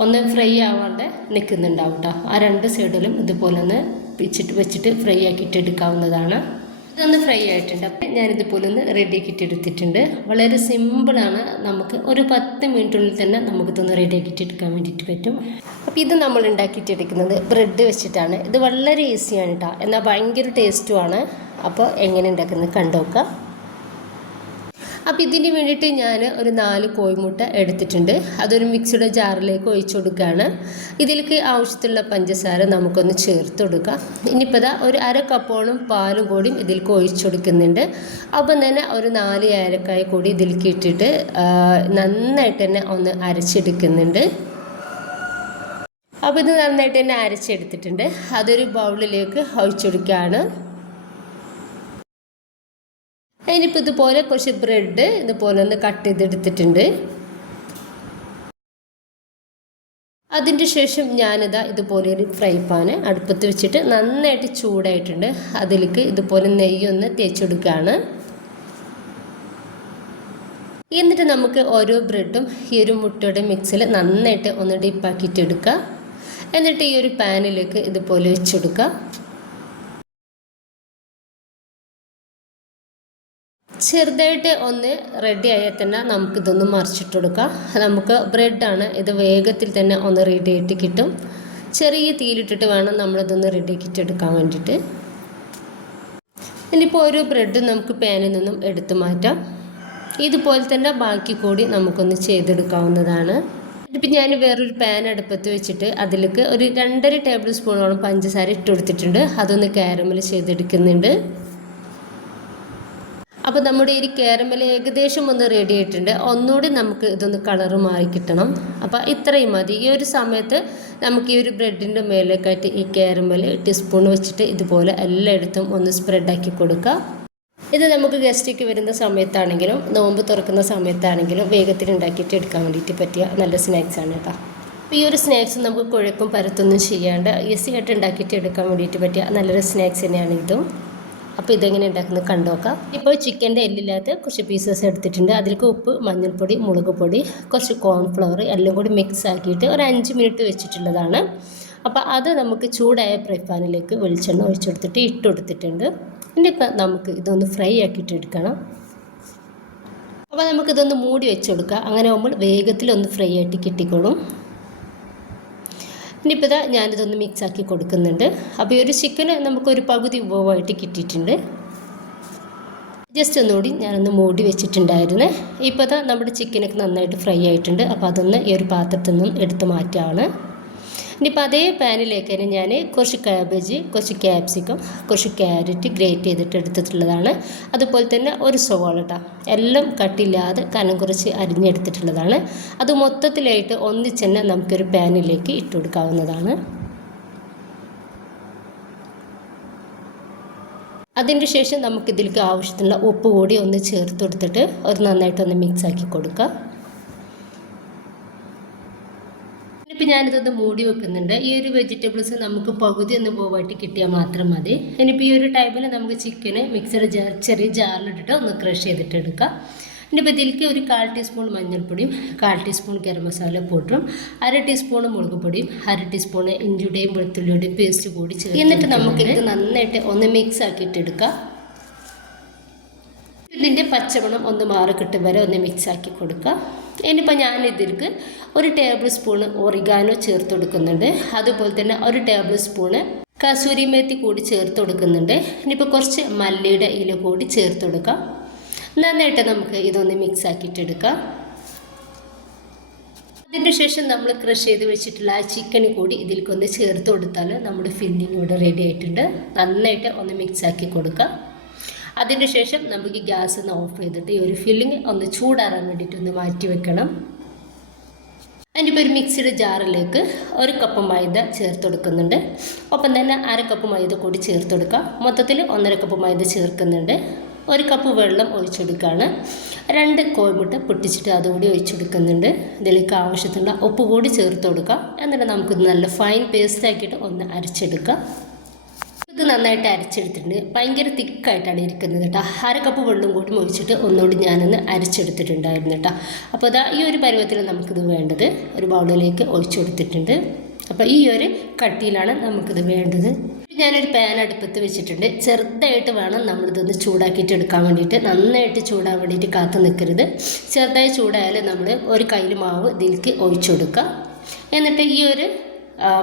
ഒന്ന് ഫ്രൈ ആവാണ്ട് നിൽക്കുന്നുണ്ടാവും കേട്ടോ ആ രണ്ട് സൈഡിലും ഇതുപോലെ ഒന്ന് വെച്ചിട്ട് വെച്ചിട്ട് ഫ്രൈ ആക്കിയിട്ട് എടുക്കാവുന്നതാണ്. ഇതൊന്ന് ഫ്രൈ ആയിട്ടുണ്ട്. അപ്പം ഞാനിതുപോലെ ഒന്ന് റെഡിയാക്കിയിട്ട് എടുത്തിട്ടുണ്ട്. വളരെ സിമ്പിളാണ് നമുക്ക് ഒരു പത്ത് മിനിറ്റിനുള്ളിൽ തന്നെ നമുക്കിതൊന്ന് റെഡിയാക്കിയിട്ട് എടുക്കാൻ വേണ്ടിയിട്ട് പറ്റും. അപ്പോൾ ഇത് നമ്മൾ ഉണ്ടാക്കിയിട്ട് എടുക്കുന്നത് ബ്രെഡ് വെച്ചിട്ടാണ്. ഇത് വളരെ ഈസിയാണ് കേട്ടോ എന്നാൽ ഭയങ്കര ടേസ്റ്റുമാണ് അപ്പോൾ എങ്ങനെ ഉണ്ടാക്കുന്നത് കണ്ടു നോക്കാം. അപ്പോൾ ഇതിന് വേണ്ടിയിട്ട് ഞാൻ ഒരു നാല് കോഴിമുട്ട എടുത്തിട്ടുണ്ട്. അതൊരു മിക്സിയുടെ ജാറിലേക്ക് ഒഴിച്ചു കൊടുക്കുകയാണ്. ഇതിലേക്ക് ആവശ്യത്തിലുള്ള പഞ്ചസാര നമുക്കൊന്ന് ചേർത്ത് കൊടുക്കാം. ഇനിയിപ്പോൾ ഇതാ ഒരു അര കപ്പോളം പാലും കൂടിയും ഇതിലേക്ക് ഒഴിച്ചു കൊടുക്കുന്നുണ്ട്. അപ്പം തന്നെ ഒരു നാല് ഏലക്കായ കൂടി ഇതിലേക്ക് ഇട്ടിട്ട് നന്നായിട്ട് തന്നെ ഒന്ന് അരച്ചെടുക്കുന്നുണ്ട്. അപ്പോൾ ഇത് നന്നായിട്ട് തന്നെ അരച്ചെടുത്തിട്ടുണ്ട്. അതൊരു ബൗളിലേക്ക് ഒഴിച്ചെടുക്കുകയാണ് അതിനിപ്പോൾ ഇതുപോലെ കുറച്ച് ബ്രെഡ് ഇതുപോലെ ഒന്ന് കട്ട് ചെയ്തെടുത്തിട്ടുണ്ട്. അതിന്റെ ശേഷം ഞാനിതാ ഇതുപോലെ ഒരു ഫ്രൈ പാന് അടുപ്പത്ത് വെച്ചിട്ട് നന്നായിട്ട് ചൂടായിട്ടുണ്ട്. അതിലേക്ക് ഇതുപോലെ നെയ്യൊന്ന് തേച്ചെടുക്കുകയാണ് എന്നിട്ട് നമുക്ക് ഓരോ ബ്രെഡും ഈ ഒരു മുട്ടയുടെ മിക്സിൽ നന്നായിട്ട് ഒന്ന് ഡിപ്പാക്കിയിട്ട് എടുക്കുക എന്നിട്ട് ഈ ഒരു പാനിലേക്ക് ഇതുപോലെ വെച്ചെടുക്കുക ചെറുതായിട്ട് ഒന്ന് റെഡി ആയാൽ തന്നെ നമുക്കിതൊന്ന് മറിച്ചിട്ട് കൊടുക്കാം. നമുക്ക് ബ്രെഡാണ് ഇത് വേഗത്തിൽ തന്നെ ഒന്ന് റെഡി ആയിട്ട് കിട്ടും. ചെറിയ തീയിലിട്ടിട്ട് വേണം നമ്മളിതൊന്ന് റെഡി ആക്കിയിട്ട് എടുക്കാൻ വേണ്ടിയിട്ട്. ഇനിയിപ്പോൾ ഓരോ ബ്രെഡ് നമുക്ക് പാനിൽ നിന്നും എടുത്തു മാറ്റാം. ഇതുപോലെ തന്നെ ബാക്കി കൂടി നമുക്കൊന്ന് ചെയ്തെടുക്കാവുന്നതാണ്. ഇപ്പം ഞാൻ വേറൊരു പാൻ അടുപ്പത്ത് വെച്ചിട്ട് അതിലേക്ക് ഒരു രണ്ടര ടേബിൾ സ്പൂണോളം പഞ്ചസാര ഇട്ട് കൊടുത്തിട്ടുണ്ട്. അതൊന്ന് കാരമൽ ചെയ്തെടുക്കുന്നുണ്ട്. അപ്പോൾ നമ്മുടെ ഈ കാരമൽ ഏകദേശം ഒന്ന് റെഡി ആയിട്ടുണ്ട്. ഒന്നുകൂടി നമുക്ക് ഇതൊന്ന് കളറ് മാറി കിട്ടണം. അപ്പോൾ ഇത്രയും മതി. ഈ ഒരു സമയത്ത് നമുക്ക് ഈ ഒരു ബ്രെഡിന്റെ മേലേക്കായിട്ട് ഈ കാരമൽ ടീസ്പൂൺ വെച്ചിട്ട് ഇതുപോലെ എല്ലായിടത്തും ഒന്ന് സ്പ്രെഡാക്കി കൊടുക്കുക ഇത് നമുക്ക് ഗസ്റ്റിക്ക് വരുന്ന സമയത്താണെങ്കിലും നോമ്പ് തുറക്കുന്ന സമയത്താണെങ്കിലും വേഗത്തിൽ ഉണ്ടാക്കിയിട്ട് എടുക്കാൻ വേണ്ടിയിട്ട് പറ്റിയ നല്ല സ്നാക്സാണ് കേട്ടോ. ഈ ഒരു സ്നാക്സ് നമുക്ക് കുഴക്കും പരത്തൊന്നും ചെയ്യാണ്ട് ഈസി ആയിട്ട് ഉണ്ടാക്കിയിട്ട് എടുക്കാൻ വേണ്ടിയിട്ട് പറ്റിയ നല്ലൊരു സ്നാക്സ് തന്നെയാണ് ഇതും. അപ്പോൾ ഇതെങ്ങനെ ഉണ്ടാക്കുന്നത് കണ്ടോക്കാം ഇപ്പോൾ ചിക്കന്റെ എല്ലില്ലാത്ത കുറച്ച് പീസസ് എടുത്തിട്ടുണ്ട്. അതിലേക്ക് ഉപ്പ് മഞ്ഞൾപ്പൊടി മുളക് പൊടി കുറച്ച് കോൺഫ്ലവർ എല്ലാം കൂടി മിക്സ് ആക്കിയിട്ട് ഒരു അഞ്ച് മിനിറ്റ് വെച്ചിട്ടുള്ളതാണ്. അപ്പോൾ അത് നമുക്ക് ചൂടായ ഫ്രൈ പാനിലേക്ക് വെളിച്ചെണ്ണ ഒഴിച്ചെടുത്തിട്ട് ഇട്ട് കൊടുത്തിട്ടുണ്ട്. ഇനിയിപ്പോൾ നമുക്ക് ഇതൊന്ന് ഫ്രൈ ആക്കിയിട്ട് എടുക്കണം. അപ്പോൾ നമുക്കിതൊന്ന് മൂടി വെച്ച് കൊടുക്കാം. അങ്ങനെ ആകുമ്പോൾ വേഗത്തിൽ ഒന്ന് ഫ്രൈ ആയിട്ട് കിട്ടിക്കോളും. ഇനിയിപ്പോൾ ഇതാ ഞാനിതൊന്ന് മിക്സാക്കി കൊടുക്കുന്നുണ്ട്. അപ്പോൾ ഈ ഒരു ചിക്കന് നമുക്കൊരു പകുതി ഉപവായിട്ട് കിട്ടിയിട്ടുണ്ട്. ജസ്റ്റ് ഒന്നുകൂടി ഞാനൊന്ന് മൂടി വെച്ചിട്ടുണ്ടായിരുന്നു. ഇപ്പോൾ ഇതാ നമ്മുടെ ചിക്കനൊക്കെ നന്നായിട്ട് ഫ്രൈ ആയിട്ടുണ്ട്. അപ്പോൾ അതൊന്ന് ഈ ഒരു പാത്രത്തിൽ നിന്നും എടുത്ത് മാറ്റുകയാണ് ഇനിയിപ്പോൾ അതേ പാനിലേക്ക് തന്നെ ഞാൻ കുറച്ച് കാബേജ് കുറച്ച് ക്യാപ്സിക്കം കുറച്ച് ക്യാരറ്റ് ഗ്രേറ്റ് ചെയ്തിട്ട് എടുത്തിട്ടുള്ളതാണ്. അതുപോലെ തന്നെ ഒരു സവാള എല്ലാം കട്ടില്ലാതെ കനം കുറച്ച് അരിഞ്ഞെടുത്തിട്ടുള്ളതാണ്. അത് മൊത്തത്തിലായിട്ട് ഒന്നിച്ച് തന്നെ നമുക്കൊരു പാനിലേക്ക് ഇട്ട് കൊടുക്കാവുന്നതാണ്. അതിന്റെ ശേഷം നമുക്കിതിലേക്ക് ആവശ്യത്തിനുള്ള ഉപ്പ് കൂടി ഒന്ന് ചേർത്ത് കൊടുത്തിട്ട് ഒരു നന്നായിട്ടൊന്ന് മിക്സ് ആക്കി കൊടുക്കുക ഇപ്പം ഞാനിതൊന്ന് മൂടി വെക്കുന്നുണ്ട്. ഈ ഒരു വെജിറ്റബിൾസ് നമുക്ക് പകുതി ഒന്ന് പോവായിട്ട് കിട്ടിയാൽ മാത്രം മതി. ഇനിയിപ്പോൾ ഈ ഒരു ടൈമിൽ നമുക്ക് ചിക്കന് മിക്സഡ് ജാർ ചെറിയ ജാറിലിട്ടിട്ട് ഒന്ന് ക്രഷ് ചെയ്തിട്ട് എടുക്കാം. ഇനിയിപ്പോൾ ഇതിലേക്ക് ഒരു കാൽ ടീസ്പൂൺ മഞ്ഞൾപ്പൊടിയും കാൽ ടീസ്പൂൺ ഗരം മസാല പൊട്ടും അര ടീസ്പൂൺ മുളക് പൊടിയും അര ടീസ്പൂൺ ഇഞ്ചിയുടെയും വെളുത്തുള്ളിയുടെയും പേസ്റ്റ് കൂടി ചേർത്ത് എന്നിട്ട് നമുക്കിത് നന്നായിട്ട് ഒന്ന് മിക്സ് ആക്കിയിട്ട് എടുക്കാം. ഇതിന്റെ പച്ചമണം ഒന്ന് മാറി കിട്ടും വരെ ഒന്ന് മിക്സ് ആക്കി കൊടുക്കുക ഇനിയിപ്പോൾ ഞാൻ ഇതിലേക്ക് ഒരു ടേബിൾ സ്പൂണ് ഒറിഗാനോ ചേർത്ത് കൊടുക്കുന്നുണ്ട് അതുപോലെ തന്നെ ഒരു ടേബിൾ സ്പൂണ് കസൂരി മേത്തി കൂടി ചേർത്ത് കൊടുക്കുന്നുണ്ട് ഇനിയിപ്പോൾ കുറച്ച് മല്ലിയുടെ ഇല കൂടി ചേർത്ത് കൊടുക്കാം നന്നായിട്ട് നമുക്ക് ഇതൊന്ന് മിക്സ് ആക്കിയിട്ടെടുക്കാം. അതിന് ശേഷം നമ്മൾ ക്രഷ് ചെയ്ത് വെച്ചിട്ടുള്ള ആ ചിക്കൻ കൂടി ഇതിലേക്കൊന്ന് ചേർത്ത് കൊടുത്താൽ നമ്മുടെ ഫില്ലിംഗ് ഇവിടെ റെഡി ആയിട്ടുണ്ട്. നന്നായിട്ട് ഒന്ന് മിക്സ് ആക്കി കൊടുക്കാം. അതിന് ശേഷം നമുക്ക് ഗ്യാസ് ഒന്ന് ഓഫ് ചെയ്തിട്ട് ഈ ഒരു ഫില്ലിങ് ഒന്ന് ചൂടാറാൻ വേണ്ടിയിട്ട് ഒന്ന് മാറ്റി വെക്കണം. അതിനിപ്പോൾ ഒരു മിക്സിയുടെ ജാറിലേക്ക് ഒരു കപ്പ് മൈദ ചേർത്ത് കൊടുക്കുന്നുണ്ട്. ഒപ്പം തന്നെ അര കപ്പ് മൈദ കൂടി ചേർത്ത് കൊടുക്കാം. മൊത്തത്തിൽ ഒന്നര കപ്പ് മൈദ ചേർക്കുന്നുണ്ട്. ഒരു കപ്പ് വെള്ളം ഒഴിച്ചെടുക്കുകയാണ് രണ്ട് കോഴിമുട്ട പൊട്ടിച്ചിട്ട് അതുകൂടി ഒഴിച്ചെടുക്കുന്നുണ്ട്. ഇതിലേക്ക് ആവശ്യത്തിനുള്ള ഉപ്പ് കൂടി ചേർത്ത് കൊടുക്കാം. എന്നിട്ട് നമുക്ക് നല്ല ഫൈൻ പേസ്റ്റ് ആക്കിയിട്ട് ഒന്ന് അരച്ചെടുക്കാം. ഇത് നന്നായിട്ട് അരച്ചെടുത്തിട്ടുണ്ട്. ഭയങ്കര തിക്കായിട്ടാണ് ഇരിക്കുന്നത് കേട്ടോ. അര കപ്പ് വെള്ളം കൂടി ഒഴിച്ചിട്ട് ഒന്നുകൂടി ഞാനൊന്ന് അരച്ചെടുത്തിട്ടുണ്ടായിരുന്നു കേട്ടോ. അപ്പോൾ അതാ ഈ ഒരു പരുവത്തിൽ നമുക്കിത് വേണ്ടത് ഒരു ബൗളിലേക്ക് ഒഴിച്ചു കൊടുത്തിട്ടുണ്ട്. അപ്പോൾ ഈ ഒരു കട്ടിയിലാണ് നമുക്കിത് വേണ്ടത്. ഞാനൊരു പാൻ അടുപ്പത്ത് വെച്ചിട്ടുണ്ട്. ചെറുതായിട്ട് വേണം നമ്മളിതൊന്ന് ചൂടാക്കിയിട്ട് എടുക്കാൻ വേണ്ടിയിട്ട്. നന്നായിട്ട് ചൂടാൻ വേണ്ടിയിട്ട് കാത്തു നിൽക്കരുത്. ചെറുതായി ചൂടായാൽ നമ്മൾ ഒരു കയ്യിൽ മാവ് ഇതിലേക്ക് ഒഴിച്ചു കൊടുക്കുക. എന്നിട്ട് ഈ ഒരു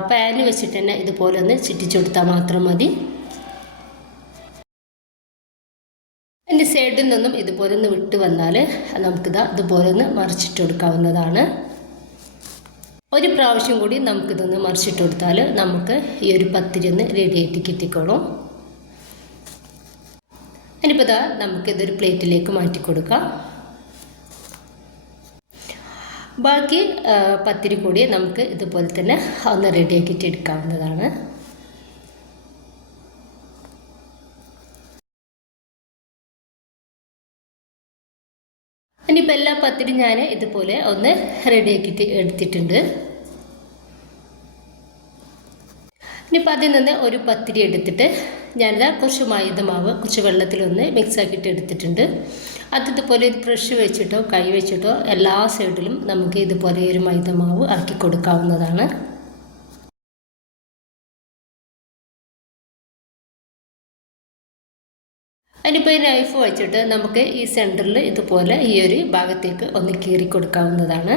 പാന് വെച്ചിട്ട് തന്നെ ഇതുപോലെ ഒന്ന് ചുറ്റിച്ചു കൊടുത്താൽ മാത്രം മതി. അതിന്റെ സൈഡിൽ നിന്നും ഇതുപോലെ ഒന്ന് വിട്ട് വന്നാൽ നമുക്കിതാ ഇതുപോലെ ഒന്ന് മറിച്ചിട്ട് കൊടുക്കാവുന്നതാണ്. ഒരു പ്രാവശ്യം കൂടി നമുക്കിതൊന്ന് മറിച്ചിട്ട് കൊടുത്താൽ നമുക്ക് ഈ ഒരു പത്തിരി ഒന്ന് റെഡിയായിട്ട് കിട്ടിക്കോളും. ഇനിയിപ്പോൾ ഇതാ നമുക്കിതൊരു പ്ലേറ്റിലേക്ക് മാറ്റി കൊടുക്കാം. ബാക്കി പത്തിരി കൂടി നമുക്ക് ഇതുപോലെ തന്നെ ഒന്ന് റെഡിയാക്കിയിട്ട് എടുക്കാവുന്നതാണ്. ഇനിയിപ്പോൾ എല്ലാ പത്തിരി ഞാൻ ഇതുപോലെ ഒന്ന് റെഡിയാക്കിയിട്ട് എടുത്തിട്ടുണ്ട്. ഇനിയിപ്പോൾ അതിൽ നിന്ന് ഒരു പത്തിരി എടുത്തിട്ട് ഞാനിതാ കുറച്ച് മൈദ മാവ് കുറച്ച് വെള്ളത്തിലൊന്ന് മിക്സ് ആക്കിയിട്ട് എടുത്തിട്ടുണ്ട്. അത് ഒരു ബ്രഷ് വെച്ചിട്ടോ കൈ വെച്ചിട്ടോ എല്ലാ സൈഡിലും നമുക്ക് ഇതുപോലെ ഒരു മൈദമാവ് ആക്കി കൊടുക്കാവുന്നതാണ്. അതിനിപ്പോൾ ഈ നൈഫ് വെച്ചിട്ട് നമുക്ക് ഈ സെന്ററിൽ ഇതുപോലെ ഈ ഒരു ഭാഗത്തേക്ക് ഒന്ന് കീറി കൊടുക്കാവുന്നതാണ്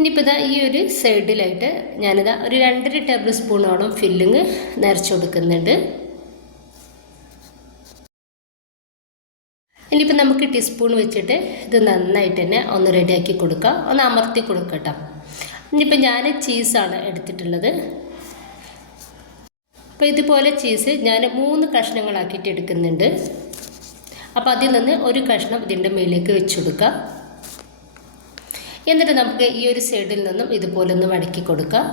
ഇനിയിപ്പോൾ ഇതാ ഈ ഒരു സൈഡിലായിട്ട് ഞാനിതാ ഒരു രണ്ടര ടേബിൾ സ്പൂണോളം ഫില്ലിങ് നിറച്ച് കൊടുക്കുന്നുണ്ട്. ഇനിയിപ്പോൾ നമുക്ക് ടീസ്പൂൺ വെച്ചിട്ട് ഇത് നന്നായിട്ട് തന്നെ ഒന്ന് റെഡിയാക്കി കൊടുക്കാം. ഒന്ന് അമർത്തി കൊടുക്കട്ടോ. ഇനിയിപ്പോൾ ഞാൻ ചീസാണ് എടുത്തിട്ടുള്ളത്. അപ്പോൾ ഇതുപോലെ ചീസ് ഞാൻ മൂന്ന് കഷ്ണങ്ങളാക്കിയിട്ട് എടുക്കുന്നുണ്ട്. അപ്പോൾ അതിൽ നിന്ന് ഒരു കഷ്ണം ഇതിന്റെ മേലേക്ക് വെച്ച് കൊടുക്കുക എന്നിട്ട് നമുക്ക് ഈ ഒരു സൈഡിൽ നിന്നും ഇതുപോലെ ഒന്ന് മടക്കി കൊടുക്കാം.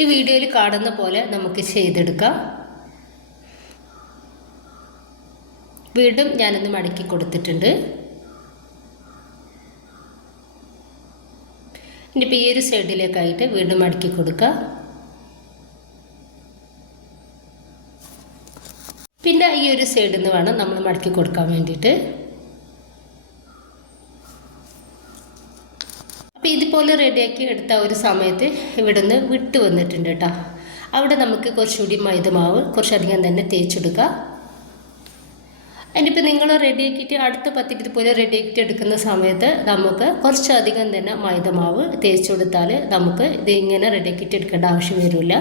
ഈ വീഡിയോയിൽ കാണുന്ന പോലെ നമുക്ക് ചെയ്തെടുക്കാം. വീണ്ടും ഞാനൊന്ന് മടക്കി കൊടുത്തിട്ടുണ്ട്. ഇനിയിപ്പോൾ ഈ ഒരു സൈഡിലേക്കായിട്ട് വീണ്ടും മടക്കി കൊടുക്കുക പിന്നെ ഈ ഒരു സൈഡിൽ നിന്ന് വേണം നമ്മൾ മടക്കി കൊടുക്കാൻ വേണ്ടിയിട്ട്. അപ്പോൾ ഇതുപോലെ റെഡിയാക്കി എടുത്ത ഒരു സമയത്ത് ഇവിടെ നിന്ന് വിട്ടു വന്നിട്ടുണ്ട് കേട്ടോ. അവിടെ നമുക്ക് കുറച്ചുകൂടി മൈദമാവ് കുറച്ചധികം തന്നെ തേച്ചെടുക്കുക ഇനിയിപ്പോൾ നിങ്ങൾ റെഡിയാക്കിയിട്ട് അടുത്ത പത്തിരി ഇതുപോലെ റെഡിയാക്കിയിട്ട് എടുക്കുന്ന സമയത്ത് നമുക്ക് കുറച്ചധികം തന്നെ മൈദമാവ് തേച്ച് കൊടുത്താൽ നമുക്ക് ഇത് ഇങ്ങനെ റെഡിയാക്കിയിട്ട് എടുക്കേണ്ട ആവശ്യം വരില്ല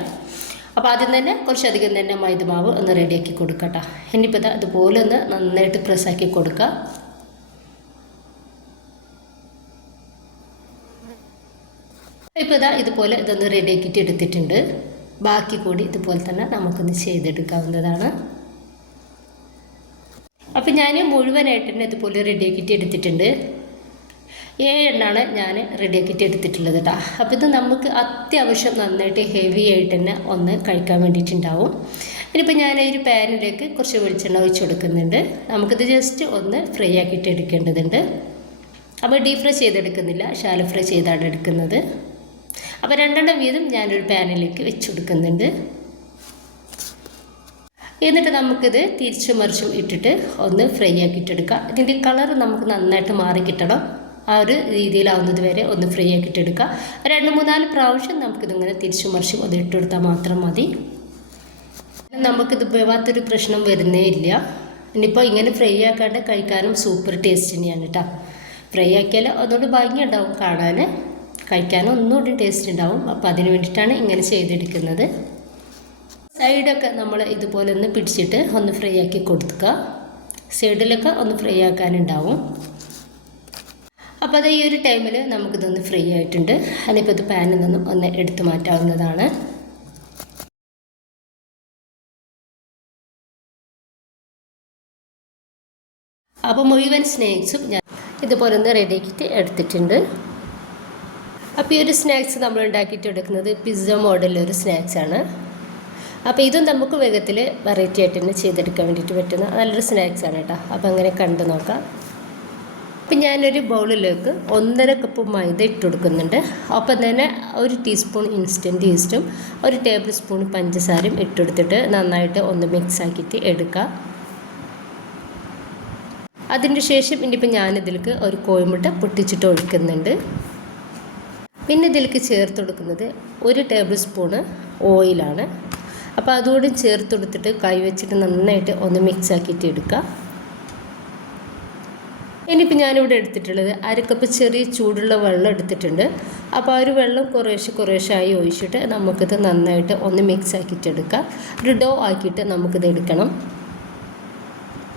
അപ്പോൾ ആദ്യം തന്നെ കുറച്ചധികം തന്നെ മൈദമാവ് ഒന്ന് റെഡിയാക്കി കൊടുക്കട്ടെ ഇനിയിപ്പോൾ ഇതാ അതുപോലെ ഒന്ന് നന്നായിട്ട് പ്രസ്സാക്കി കൊടുക്കുക ഇപ്പോൾ ഇതാ ഇതുപോലെ ഇതൊന്ന് റെഡിയാക്കിയിട്ട് എടുത്തിട്ടുണ്ട്. ബാക്കി കൂടി ഇതുപോലെ തന്നെ നമുക്കൊന്ന് ചെയ്തെടുക്കാവുന്നതാണ്. അപ്പം ഞാൻ മുഴുവനായിട്ട് തന്നെ ഇതുപോലെ റെഡിയാക്കിയിട്ട് എടുത്തിട്ടുണ്ട്. ഏഴെണ്ണാണ് ഞാൻ റെഡി റെഡിയാക്കിയിട്ട് എടുത്തിട്ടുള്ളത് കേട്ടോ അപ്പോൾ ഇത് നമുക്ക് അത്യാവശ്യം നന്നായിട്ട് ഹെവി ആയിട്ട് തന്നെ ഒന്ന് കഴിക്കാൻ വേണ്ടിയിട്ടുണ്ടാവും. ഇനിയിപ്പോൾ ഞാൻ ഒരു പാനിലേക്ക് കുറച്ച് വെളിച്ചെണ്ണ ഒഴിച്ച് കൊടുക്കുന്നുണ്ട്. നമുക്കിത് ജസ്റ്റ് ഒന്ന് ഫ്രൈ ആക്കിയിട്ട് എടുക്കേണ്ടതുണ്ട്. അപ്പോൾ ഡീപ് ഫ്രൈ ചെയ്തെടുക്കുന്നില്ല. ഷാലോ ഫ്രൈ ചെയ്താണ് എടുക്കുന്നത്. അപ്പോൾ രണ്ടെണ്ണം വീതം ഞാനൊരു പാനിലേക്ക് വെച്ച് കൊടുക്കുന്നുണ്ട്. എന്നിട്ട് നമുക്കിത് തിരിച്ചു മറിച്ചും ഇട്ടിട്ട് ഒന്ന് ഫ്രൈ ആക്കി ആക്കിയിട്ടെടുക്കാം ഇതിന്റെ കളർ നമുക്ക് നന്നായിട്ട് മാറി കിട്ടണം. ആ ഒരു രീതിയിലാവുന്നത് വരെ ഒന്ന് ഫ്രൈ ആക്കി ആക്കിയിട്ടെടുക്കുക രണ്ട് മൂന്നാൽ പ്രാവശ്യം നമുക്കിതിങ്ങനെ തിരിച്ചു മറിച്ചും അത് ഇട്ടെടുത്താൽ മാത്രം മതി. നമുക്കിത് വേവാത്തൊരു പ്രശ്നം വരുന്നേ ഇല്ല. ഇനിയിപ്പോൾ ഇങ്ങനെ ഫ്രൈ ആക്കാണ്ട് കഴിക്കാനും സൂപ്പർ ടേസ്റ്റ് തന്നെയാണ് കേട്ടോ. ഫ്രൈ ആക്കിയാൽ അതുകൊണ്ട് ഭംഗി ഉണ്ടാവും കാണാൻ കഴിക്കാനും ഒന്നുകൂടി ടേസ്റ്റ് ഉണ്ടാവും. അപ്പോൾ അതിന് വേണ്ടിയിട്ടാണ് ഇങ്ങനെ ചെയ്തെടുക്കുന്നത്. സൈഡൊക്കെ നമ്മൾ ഇതുപോലെ ഒന്ന് പിടിച്ചിട്ട് ഒന്ന് ഫ്രൈ ആക്കി കൊടുക്കുക. സൈഡിലൊക്കെ ഒന്ന് ഫ്രൈ ആക്കാനുണ്ടാവും. അപ്പോൾ അത് ഈ ഒരു ടൈമിൽ നമുക്കിതൊന്ന് ഫ്രൈ ആയിട്ടുണ്ട്. അതിനിപ്പോൾ ഇത് പാനിൽ നിന്നും ഒന്ന് എടുത്തു മാറ്റാവുന്നതാണ്. അപ്പോൾ മുഴുവൻ സ്നാക്സും ഞാൻ ഇതുപോലെ ഒന്ന് റെഡിയാക്കിയിട്ട് എടുത്തിട്ടുണ്ട്. അപ്പോൾ ഈ ഒരു സ്നാക്സ് നമ്മൾ ഉണ്ടാക്കിയിട്ട് എടുക്കുന്നത് പിസ്സ മോഡലിലൊരു സ്നാക്സാണ്. അപ്പോൾ ഇതും നമുക്ക് വേഗത്തിൽ വെറൈറ്റി ആയിട്ട് തന്നെ ചെയ്തെടുക്കാൻ വേണ്ടിയിട്ട് പറ്റുന്ന നല്ലൊരു സ്നാക്സാണ് കേട്ടോ. അപ്പോൾ അങ്ങനെ കണ്ടു നോക്കാം. അപ്പം ഞാനൊരു ബൗളിലേക്ക് ഒന്നര കപ്പ് മൈദ ഇട്ട് കൊടുക്കുന്നുണ്ട്. ഒപ്പം തന്നെ ഒരു ടീസ്പൂൺ ഇൻസ്റ്റന്റ് ഈസ്റ്റും ഒരു ടേബിൾ സ്പൂൺ പഞ്ചസാരയും ഇട്ടെടുത്തിട്ട് നന്നായിട്ട് ഒന്ന് മിക്സ് ആക്കിയിട്ട് എടുക്കുക അതിന്റെ ശേഷം ഇനിയിപ്പോൾ ഞാനിതിലേക്ക് ഒരു കോഴിമുട്ട പൊട്ടിച്ചിട്ട് ഒഴിക്കുന്നുണ്ട്. പിന്നെ ഇതിലേക്ക് ചേർത്ത് കൊടുക്കുന്നത് ഒരു ടേബിൾ സ്പൂണ് ഓയിലാണ് അപ്പോൾ അതുകൂടി ചേർത്ത് കൊടുത്തിട്ട് കൈ വെച്ചിട്ട് നന്നായിട്ട് ഒന്ന് മിക്സ് ആക്കിയിട്ട് എടുക്കുക ഇനിയിപ്പോൾ ഞാനിവിടെ എടുത്തിട്ടുള്ളത് അരക്കപ്പ് ചെറിയ ചൂടുള്ള വെള്ളം എടുത്തിട്ടുണ്ട്. അപ്പോൾ ആ ഒരു വെള്ളം കുറേശ്ശെ കുറേശ്ശായി ഒഴിച്ചിട്ട് നമുക്കിത് നന്നായിട്ട് ഒന്ന് മിക്സ് ആക്കിയിട്ട് എടുക്കുക ഒരു ഡോ ആക്കിയിട്ട് നമുക്കിത് എടുക്കണം.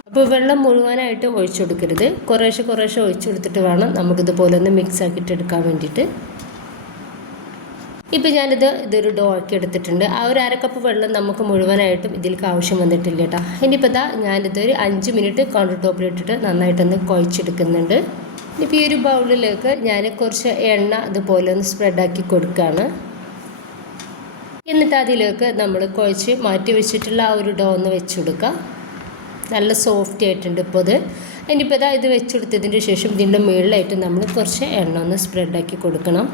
അപ്പോൾ വെള്ളം മുഴുവനായിട്ട് ഒഴിച്ചു കൊടുക്കരുത്. കുറേശ്ശെ കുറേശ്ശെ ഒഴിച്ചു കൊടുത്തിട്ട് വേണം നമുക്കിതുപോലെ ഒന്ന് മിക്സ് ആക്കിയിട്ട് എടുക്കാൻ വേണ്ടിയിട്ട്. ഇപ്പോൾ ഞാനിത് ഇതൊരു ഡോ ആക്കി എടുത്തിട്ടുണ്ട്. ആ ഒരു അരക്കപ്പ് വെള്ളം നമുക്ക് മുഴുവനായിട്ടും ഇതിലേക്ക് ആവശ്യം വന്നിട്ടില്ല കേട്ടോ. ഇനിയിപ്പോൾ ഇതാ ഞാനിത് ഒരു അഞ്ച് മിനിറ്റ് കൗണ്ടർ ടോപ്പിൽ ഇട്ടിട്ട് നന്നായിട്ടൊന്ന് കുഴച്ചെടുക്കുന്നുണ്ട്. ഇപ്പോൾ ഈ ഒരു ബൗളിലേക്ക് ഞാൻ കുറച്ച് എണ്ണ ഇതുപോലെ ഒന്ന് സ്പ്രെഡാക്കി കൊടുക്കുകയാണ് എന്നിട്ട് അതിലേക്ക് നമ്മൾ കുഴച്ച് മാറ്റി വെച്ചിട്ടുള്ള ആ ഒരു ഡോ ഒന്ന് വെച്ച് കൊടുക്കുക നല്ല സോഫ്റ്റ് ആയിട്ടുണ്ട് ഇപ്പോൾ ഇത്. ഇനിയിപ്പോൾ ഇതാ ഇത് വെച്ചെടുത്തതിന്റെ ശേഷം ഇതിന്റെ മുകളിലായിട്ട് നമ്മൾ കുറച്ച് എണ്ണ ഒന്ന് സ്പ്രെഡാക്കി കൊടുക്കണം.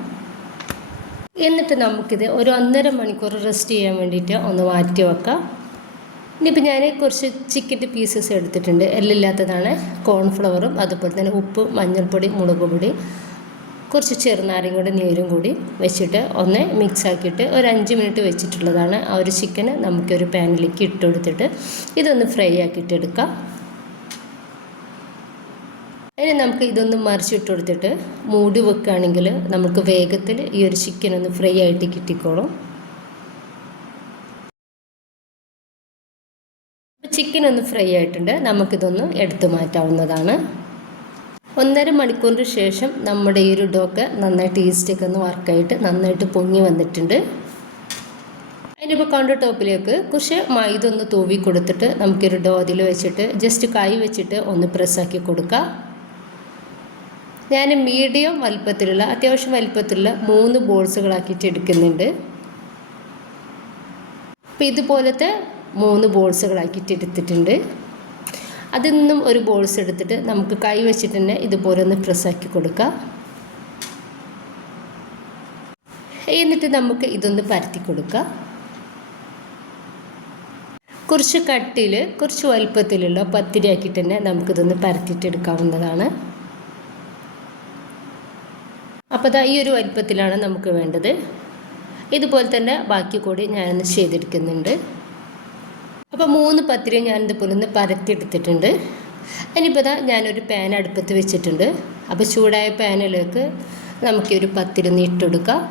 എന്നിട്ട് നമുക്കിത് ഒരു ഒന്നര മണിക്കൂർ റെസ്റ്റ് ചെയ്യാൻ വേണ്ടിയിട്ട് ഒന്ന് മാറ്റി വെക്കാം. ഇനിയിപ്പോൾ ഞാൻ കുറച്ച് ചിക്കന്റെ പീസസ് എടുത്തിട്ടുണ്ട്. എല്ലില്ലാത്തതാണ്. കോൺഫ്ലവറും അതുപോലെ തന്നെ ഉപ്പ് മഞ്ഞൾപ്പൊടി മുളക് പൊടി കുറച്ച് ചെറുനാരങ്ങയുടെ നീരും കൂടി വെച്ചിട്ട് ഒന്ന് മിക്സ് ആക്കിയിട്ട് ഒരു അഞ്ച് മിനിറ്റ് വെച്ചിട്ടുള്ളതാണ് ആ ഒരു ചിക്കന് നമുക്കൊരു പാനിലേക്ക് ഇട്ട് കൊടുത്തിട്ട് ഇതൊന്ന് ഫ്രൈ ആക്കിയിട്ട് എടുക്കാം. അതിന് നമുക്ക് ഇതൊന്ന് മറിച്ചിട്ട് കൊടുത്തിട്ട് മൂടി വെക്കുകയാണെങ്കിൽ നമുക്ക് വേഗത്തിൽ ഈ ഒരു ചിക്കൻ ഒന്ന് ഫ്രൈ ആയിട്ട് കിട്ടിക്കോളും. ചിക്കൻ ഒന്ന് ഫ്രൈ ആയിട്ടുണ്ട്. നമുക്കിതൊന്ന് എടുത്തു മാറ്റാവുന്നതാണ്. ഒന്നര മണിക്കൂറിന് ശേഷം നമ്മുടെ ഈ ഒരു ഡോക്ക് നന്നായിട്ട് ഈസ്റ്റൊക്കെ ഒന്ന് വർക്കായിട്ട് നന്നായിട്ട് പൊങ്ങി വന്നിട്ടുണ്ട്. അതിനിപ്പോൾ കൗണ്ടർ ടോപ്പിലേക്ക് കുറച്ച് മൈദ ഒന്ന് തൂവി കൊടുത്തിട്ട് നമുക്കൊരു ഡോ അതിൽ വെച്ചിട്ട് ജസ്റ്റ് കൈ വെച്ചിട്ട് ഒന്ന് പ്രസ്സാക്കി കൊടുക്കാം. ഞാൻ മീഡിയം വലുപ്പത്തിലുള്ള അത്യാവശ്യം വലുപ്പത്തിലുള്ള മൂന്ന് ബോൾസുകളാക്കിയിട്ട് എടുക്കുന്നുണ്ട്. അപ്പോൾ ഇതുപോലത്തെ മൂന്ന് ബോൾസുകളാക്കിയിട്ട് എടുത്തിട്ടുണ്ട്. അതിൽ നിന്നും ഒരു ബോൾസ് എടുത്തിട്ട് നമുക്ക് കൈ വെച്ചിട്ട് തന്നെ ഇതുപോലെ ഒന്ന് പ്രസ്സാക്കി കൊടുക്കാം. എന്നിട്ട് നമുക്ക് ഇതൊന്ന് പരത്തി കൊടുക്കാം. കുറച്ച് കട്ടിൽ കുറച്ച് വലുപ്പത്തിലുള്ള പത്തിരിയാക്കിയിട്ട് തന്നെ നമുക്കിതൊന്ന് പരത്തിയിട്ട് എടുക്കാവുന്നതാണ്. അപ്പോൾ ഇതാ ഈ ഒരു വലിപ്പത്തിലാണ് നമുക്ക് വേണ്ടത്. ഇതുപോലെ തന്നെ ബാക്കി കൂടി ഞാനൊന്ന് ചെയ്തെടുക്കുന്നുണ്ട്. അപ്പോൾ മൂന്ന് പത്തിരി ഞാൻ ഇതുപോലെ ഒന്ന് പരത്തിയെടുത്തിട്ടുണ്ട്. ഇനിയിപ്പോൾ ഇതാ ഞാനൊരു പാൻ അടുപ്പത്ത് വെച്ചിട്ടുണ്ട്. അപ്പോൾ ചൂടായ പാനിലേക്ക് നമുക്കൊരു പത്തിരി ഒന്ന് ഇട്ടുകൊടുക്കാം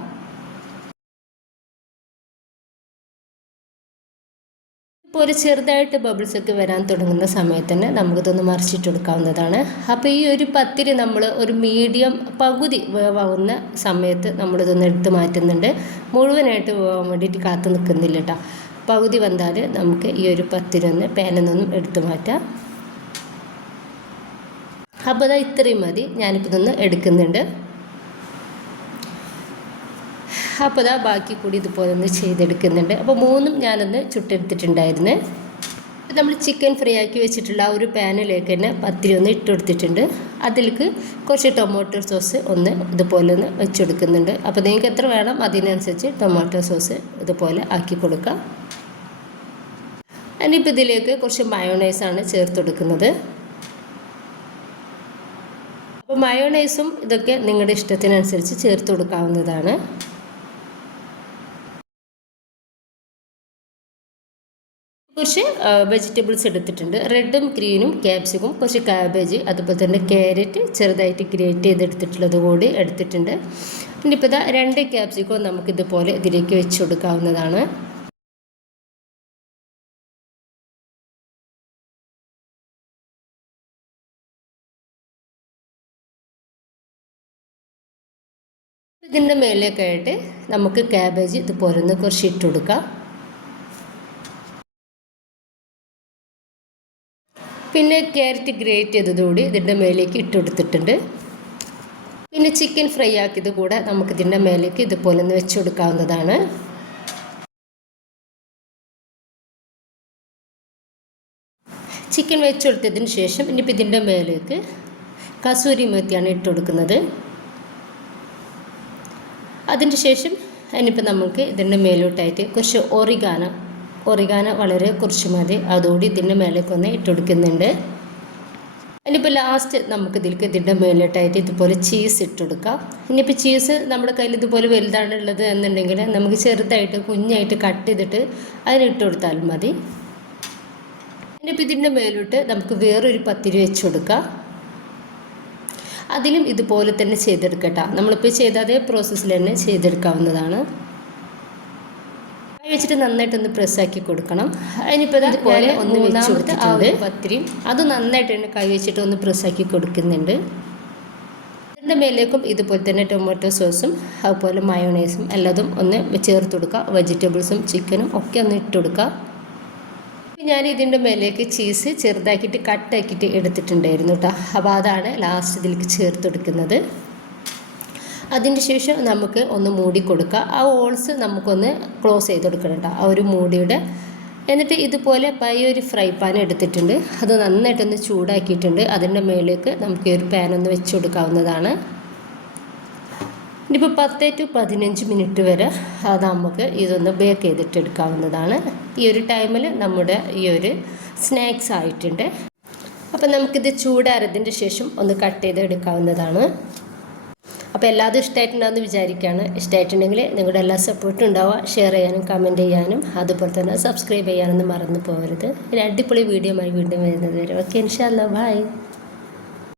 ഒരു ചെറുതായിട്ട് ബബിൾസ് ഒക്കെ വരാൻ തുടങ്ങുന്ന സമയത്ത് തന്നെ നമുക്കിതൊന്ന് മറിച്ചിട്ട് കൊടുക്കാവുന്നതാണ് അപ്പോൾ ഈ ഒരു പത്തിരി നമ്മൾ ഒരു മീഡിയം പകുതി വേവാവുന്ന സമയത്ത് നമ്മളിതൊന്ന് എടുത്ത് മാറ്റുന്നുണ്ട്. മുഴുവനായിട്ട് വേവാൻ വേണ്ടിയിട്ട് കാത്തു നിൽക്കുന്നില്ല കേട്ടോ പകുതി വന്നാൽ നമുക്ക് ഈ ഒരു പത്തിരി ഒന്ന് നിന്നും എടുത്തു മാറ്റാം. അപ്പോൾ അതാ ഇത്രയും മതി. ഞാനിപ്പോൾ ഇതൊന്ന് എടുക്കുന്നുണ്ട്. അപ്പോൾ അതാ ബാക്കി കൂടി ഇതുപോലെ ഒന്ന് ചെയ്തെടുക്കുന്നുണ്ട്. അപ്പോൾ മൂന്നും ഞാനൊന്ന് ചുട്ടെടുത്തിട്ടുണ്ടായിരുന്നു. നമ്മൾ ചിക്കൻ ഫ്രൈ ആക്കി വെച്ചിട്ടുള്ള ആ ഒരു പാനിലേക്ക് തന്നെ പത്തിരി ഒന്ന് ഇട്ട് കൊടുത്തിട്ടുണ്ട്. അതിലേക്ക് കുറച്ച് ടൊമാറ്റോ സോസ് ഒന്ന് ഇതുപോലെ ഒന്ന് വെച്ചെടുക്കുന്നുണ്ട്. അപ്പോൾ നിങ്ങൾക്ക് എത്ര വേണം അതിനനുസരിച്ച് ടൊമാറ്റോ സോസ് ഇതുപോലെ ആക്കി കൊടുക്കാം. ഇനിയിപ്പോൾ ഇതിലേക്ക് കുറച്ച് മയോണൈസാണ് ചേർത്ത് കൊടുക്കുന്നത്. അപ്പോൾ മയോണൈസും ഇതൊക്കെ നിങ്ങളുടെ ഇഷ്ടത്തിനനുസരിച്ച് ചേർത്ത് കൊടുക്കാവുന്നതാണ്. കുറച്ച് വെജിറ്റബിൾസ് എടുത്തിട്ടുണ്ട്. റെഡും ഗ്രീനും ക്യാപ്സിക്കും കുറച്ച് കാബേജ് അതുപോലെ തന്നെ ക്യാരറ്റ് ചെറുതായിട്ട് ഗ്രേറ്റ് ചെയ്തെടുത്തിട്ടുള്ളത് കൂടി എടുത്തിട്ടുണ്ട്. ഇനിയിപ്പോൾ ഇതാ രണ്ട് ക്യാപ്സിക്കോ നമുക്കിതുപോലെ ഇതിലേക്ക് വെച്ച് കൊടുക്കാവുന്നതാണ്. ഇതിന്റെ മേലേക്കായിട്ട് നമുക്ക് ക്യാബേജ് ഇതുപോലെ ഒന്ന് കുറച്ച് ഇട്ട് കൊടുക്കാം. പിന്നെ ക്യാരറ്റ് ഗ്രേറ്റ് ചെയ്തതുകൂടി ഇതിന്റെ മേലേക്ക് ഇട്ട് കൊടുത്തിട്ടുണ്ട്. പിന്നെ ചിക്കൻ ഫ്രൈ ആക്കിയത് കൂടെ നമുക്കിതിന്റെ മേലേക്ക് ഇതുപോലെ ഒന്ന് വെച്ച് കൊടുക്കാവുന്നതാണ്. ചിക്കൻ വെച്ച് കൊടുത്തതിന് ശേഷം ഇനിയിപ്പോൾ ഇതിന്റെ മേലേക്ക് കസൂരി മേത്തിയാണ് ഇട്ട് കൊടുക്കുന്നത്. അതിന് ശേഷം ഇനിയിപ്പോൾ നമുക്ക് ഇതിന്റെ മേലോട്ടായിട്ട് കുറച്ച് ഒറിഗാന ഒറിഗാന വളരെ കുറച്ച് മതി. അതുകൂടി ഇതിന്റെ മേലേക്കൊന്ന് ഇട്ട് കൊടുക്കുന്നുണ്ട് ഇനിയിപ്പോൾ ലാസ്റ്റ് നമുക്ക് ഇതിലേക്ക് ഇതിന്റെ മേലോട്ടായിട്ട് ഇതുപോലെ ചീസ് ഇട്ടെടുക്കാം. ഇനിയിപ്പോൾ ചീസ് നമ്മുടെ കയ്യിൽ ഇതുപോലെ വലുതാണ് ഉള്ളത് എന്നുണ്ടെങ്കിൽ നമുക്ക് ചെറുതായിട്ട് കുഞ്ഞായിട്ട് കട്ട് ചെയ്തിട്ട് അതിനിട്ട് കൊടുത്താലും മതി. ഇനിയിപ്പോൾ ഇതിന്റെ മേലോട്ട് നമുക്ക് വേറൊരു പത്തിരി വെച്ച് കൊടുക്കാം അതിലും ഇതുപോലെ തന്നെ ചെയ്തെടുക്കട്ടോ. നമ്മളിപ്പോൾ ചെയ്ത അതേ പ്രോസസ്സിൽ തന്നെ ചെയ്തെടുക്കാവുന്നതാണ്. വെച്ചിട്ട് നന്നായിട്ടൊന്ന് പ്രസ്സാക്കി കൊടുക്കണം. അതിനിപ്പോൾ ഇതുപോലെ ഒന്ന് വെച്ച് കൊടുത്തിട്ടുണ്ട്. പത്തിരിയും അത് നന്നായിട്ട് തന്നെ കൈ വെച്ചിട്ട് ഒന്ന് പ്രസ്സാക്കി കൊടുക്കുന്നുണ്ട്. അതിന്റെ മേലേക്കും ഇതുപോലെ തന്നെ ടൊമാറ്റോ സോസും അതുപോലെ മയോണൈസും എല്ലാതും ഒന്ന് ചേർത്ത് കൊടുക്കുക. വെജിറ്റബിൾസും ചിക്കനും ഒക്കെ ഒന്ന് ഇട്ട് കൊടുക്കുക. ഞാൻ ഇതിന്റെ മേലേക്ക് ചീസ് ചെറുതാക്കിയിട്ട് കട്ടാക്കിയിട്ട് എടുത്തിട്ടുണ്ടായിരുന്നു കേട്ടോ അപ്പോൾ അതാണ് ലാസ്റ്റ് ഇതിലേക്ക് ചേർത്ത് കൊടുക്കുന്നത്. അതിന് ശേഷം നമുക്ക് ഒന്ന് മൂടി കൊടുക്കുക. ആ ഹോൾസ് നമുക്കൊന്ന് ക്ലോസ് ചെയ്ത് കൊടുക്കണം കേട്ടോ. ആ ഒരു മൂടിയുടെ. എന്നിട്ട് ഇതുപോലെ ഒരു ഫ്രൈ പാൻ എടുത്തിട്ടുണ്ട്. അത് നന്നായിട്ടൊന്ന് ചൂടാക്കിയിട്ടുണ്ട്. അതിന്റെ മേലേക്ക് നമുക്ക് ഈ ഒരു പാൻ ഒന്ന് വെച്ച് കൊടുക്കാവുന്നതാണ്. ഇനിയിപ്പോൾ പത്ത് ടു പതിനഞ്ച് മിനിറ്റ് വരെ നമുക്ക് ഇതൊന്ന് ബേക്ക് ചെയ്തിട്ട് എടുക്കാവുന്നതാണ്. ഈ ഒരു ടൈമിൽ നമ്മുടെ ഈ ഒരു സ്നാക്സ് ആയിട്ടുണ്ട്. അപ്പം നമുക്കിത് ചൂടാറതിന്റെ ശേഷം ഒന്ന് കട്ട് ചെയ്ത് എടുക്കാവുന്നതാണ്. അപ്പോൾ എല്ലാതും ഇഷ്ടമായിട്ടുണ്ടാകുമെന്ന് വിചാരിക്കുകയാണ്. ഇഷ്ടമായിട്ടുണ്ടെങ്കിൽ നിങ്ങളുടെ എല്ലാ സപ്പോർട്ടും ഉണ്ടാവുക. ഷെയർ ചെയ്യാനും കമന്റ് ചെയ്യാനും. അതുപോലെ തന്നെ സബ്സ്ക്രൈബ് ചെയ്യാനൊന്നും മറന്നു പോകരുത്. ഒരു അടിപൊളി വീഡിയോ ആയി വീണ്ടും വരുന്നത് വരെ. ഓക്കെ ഇൻഷാല്ല ബൈ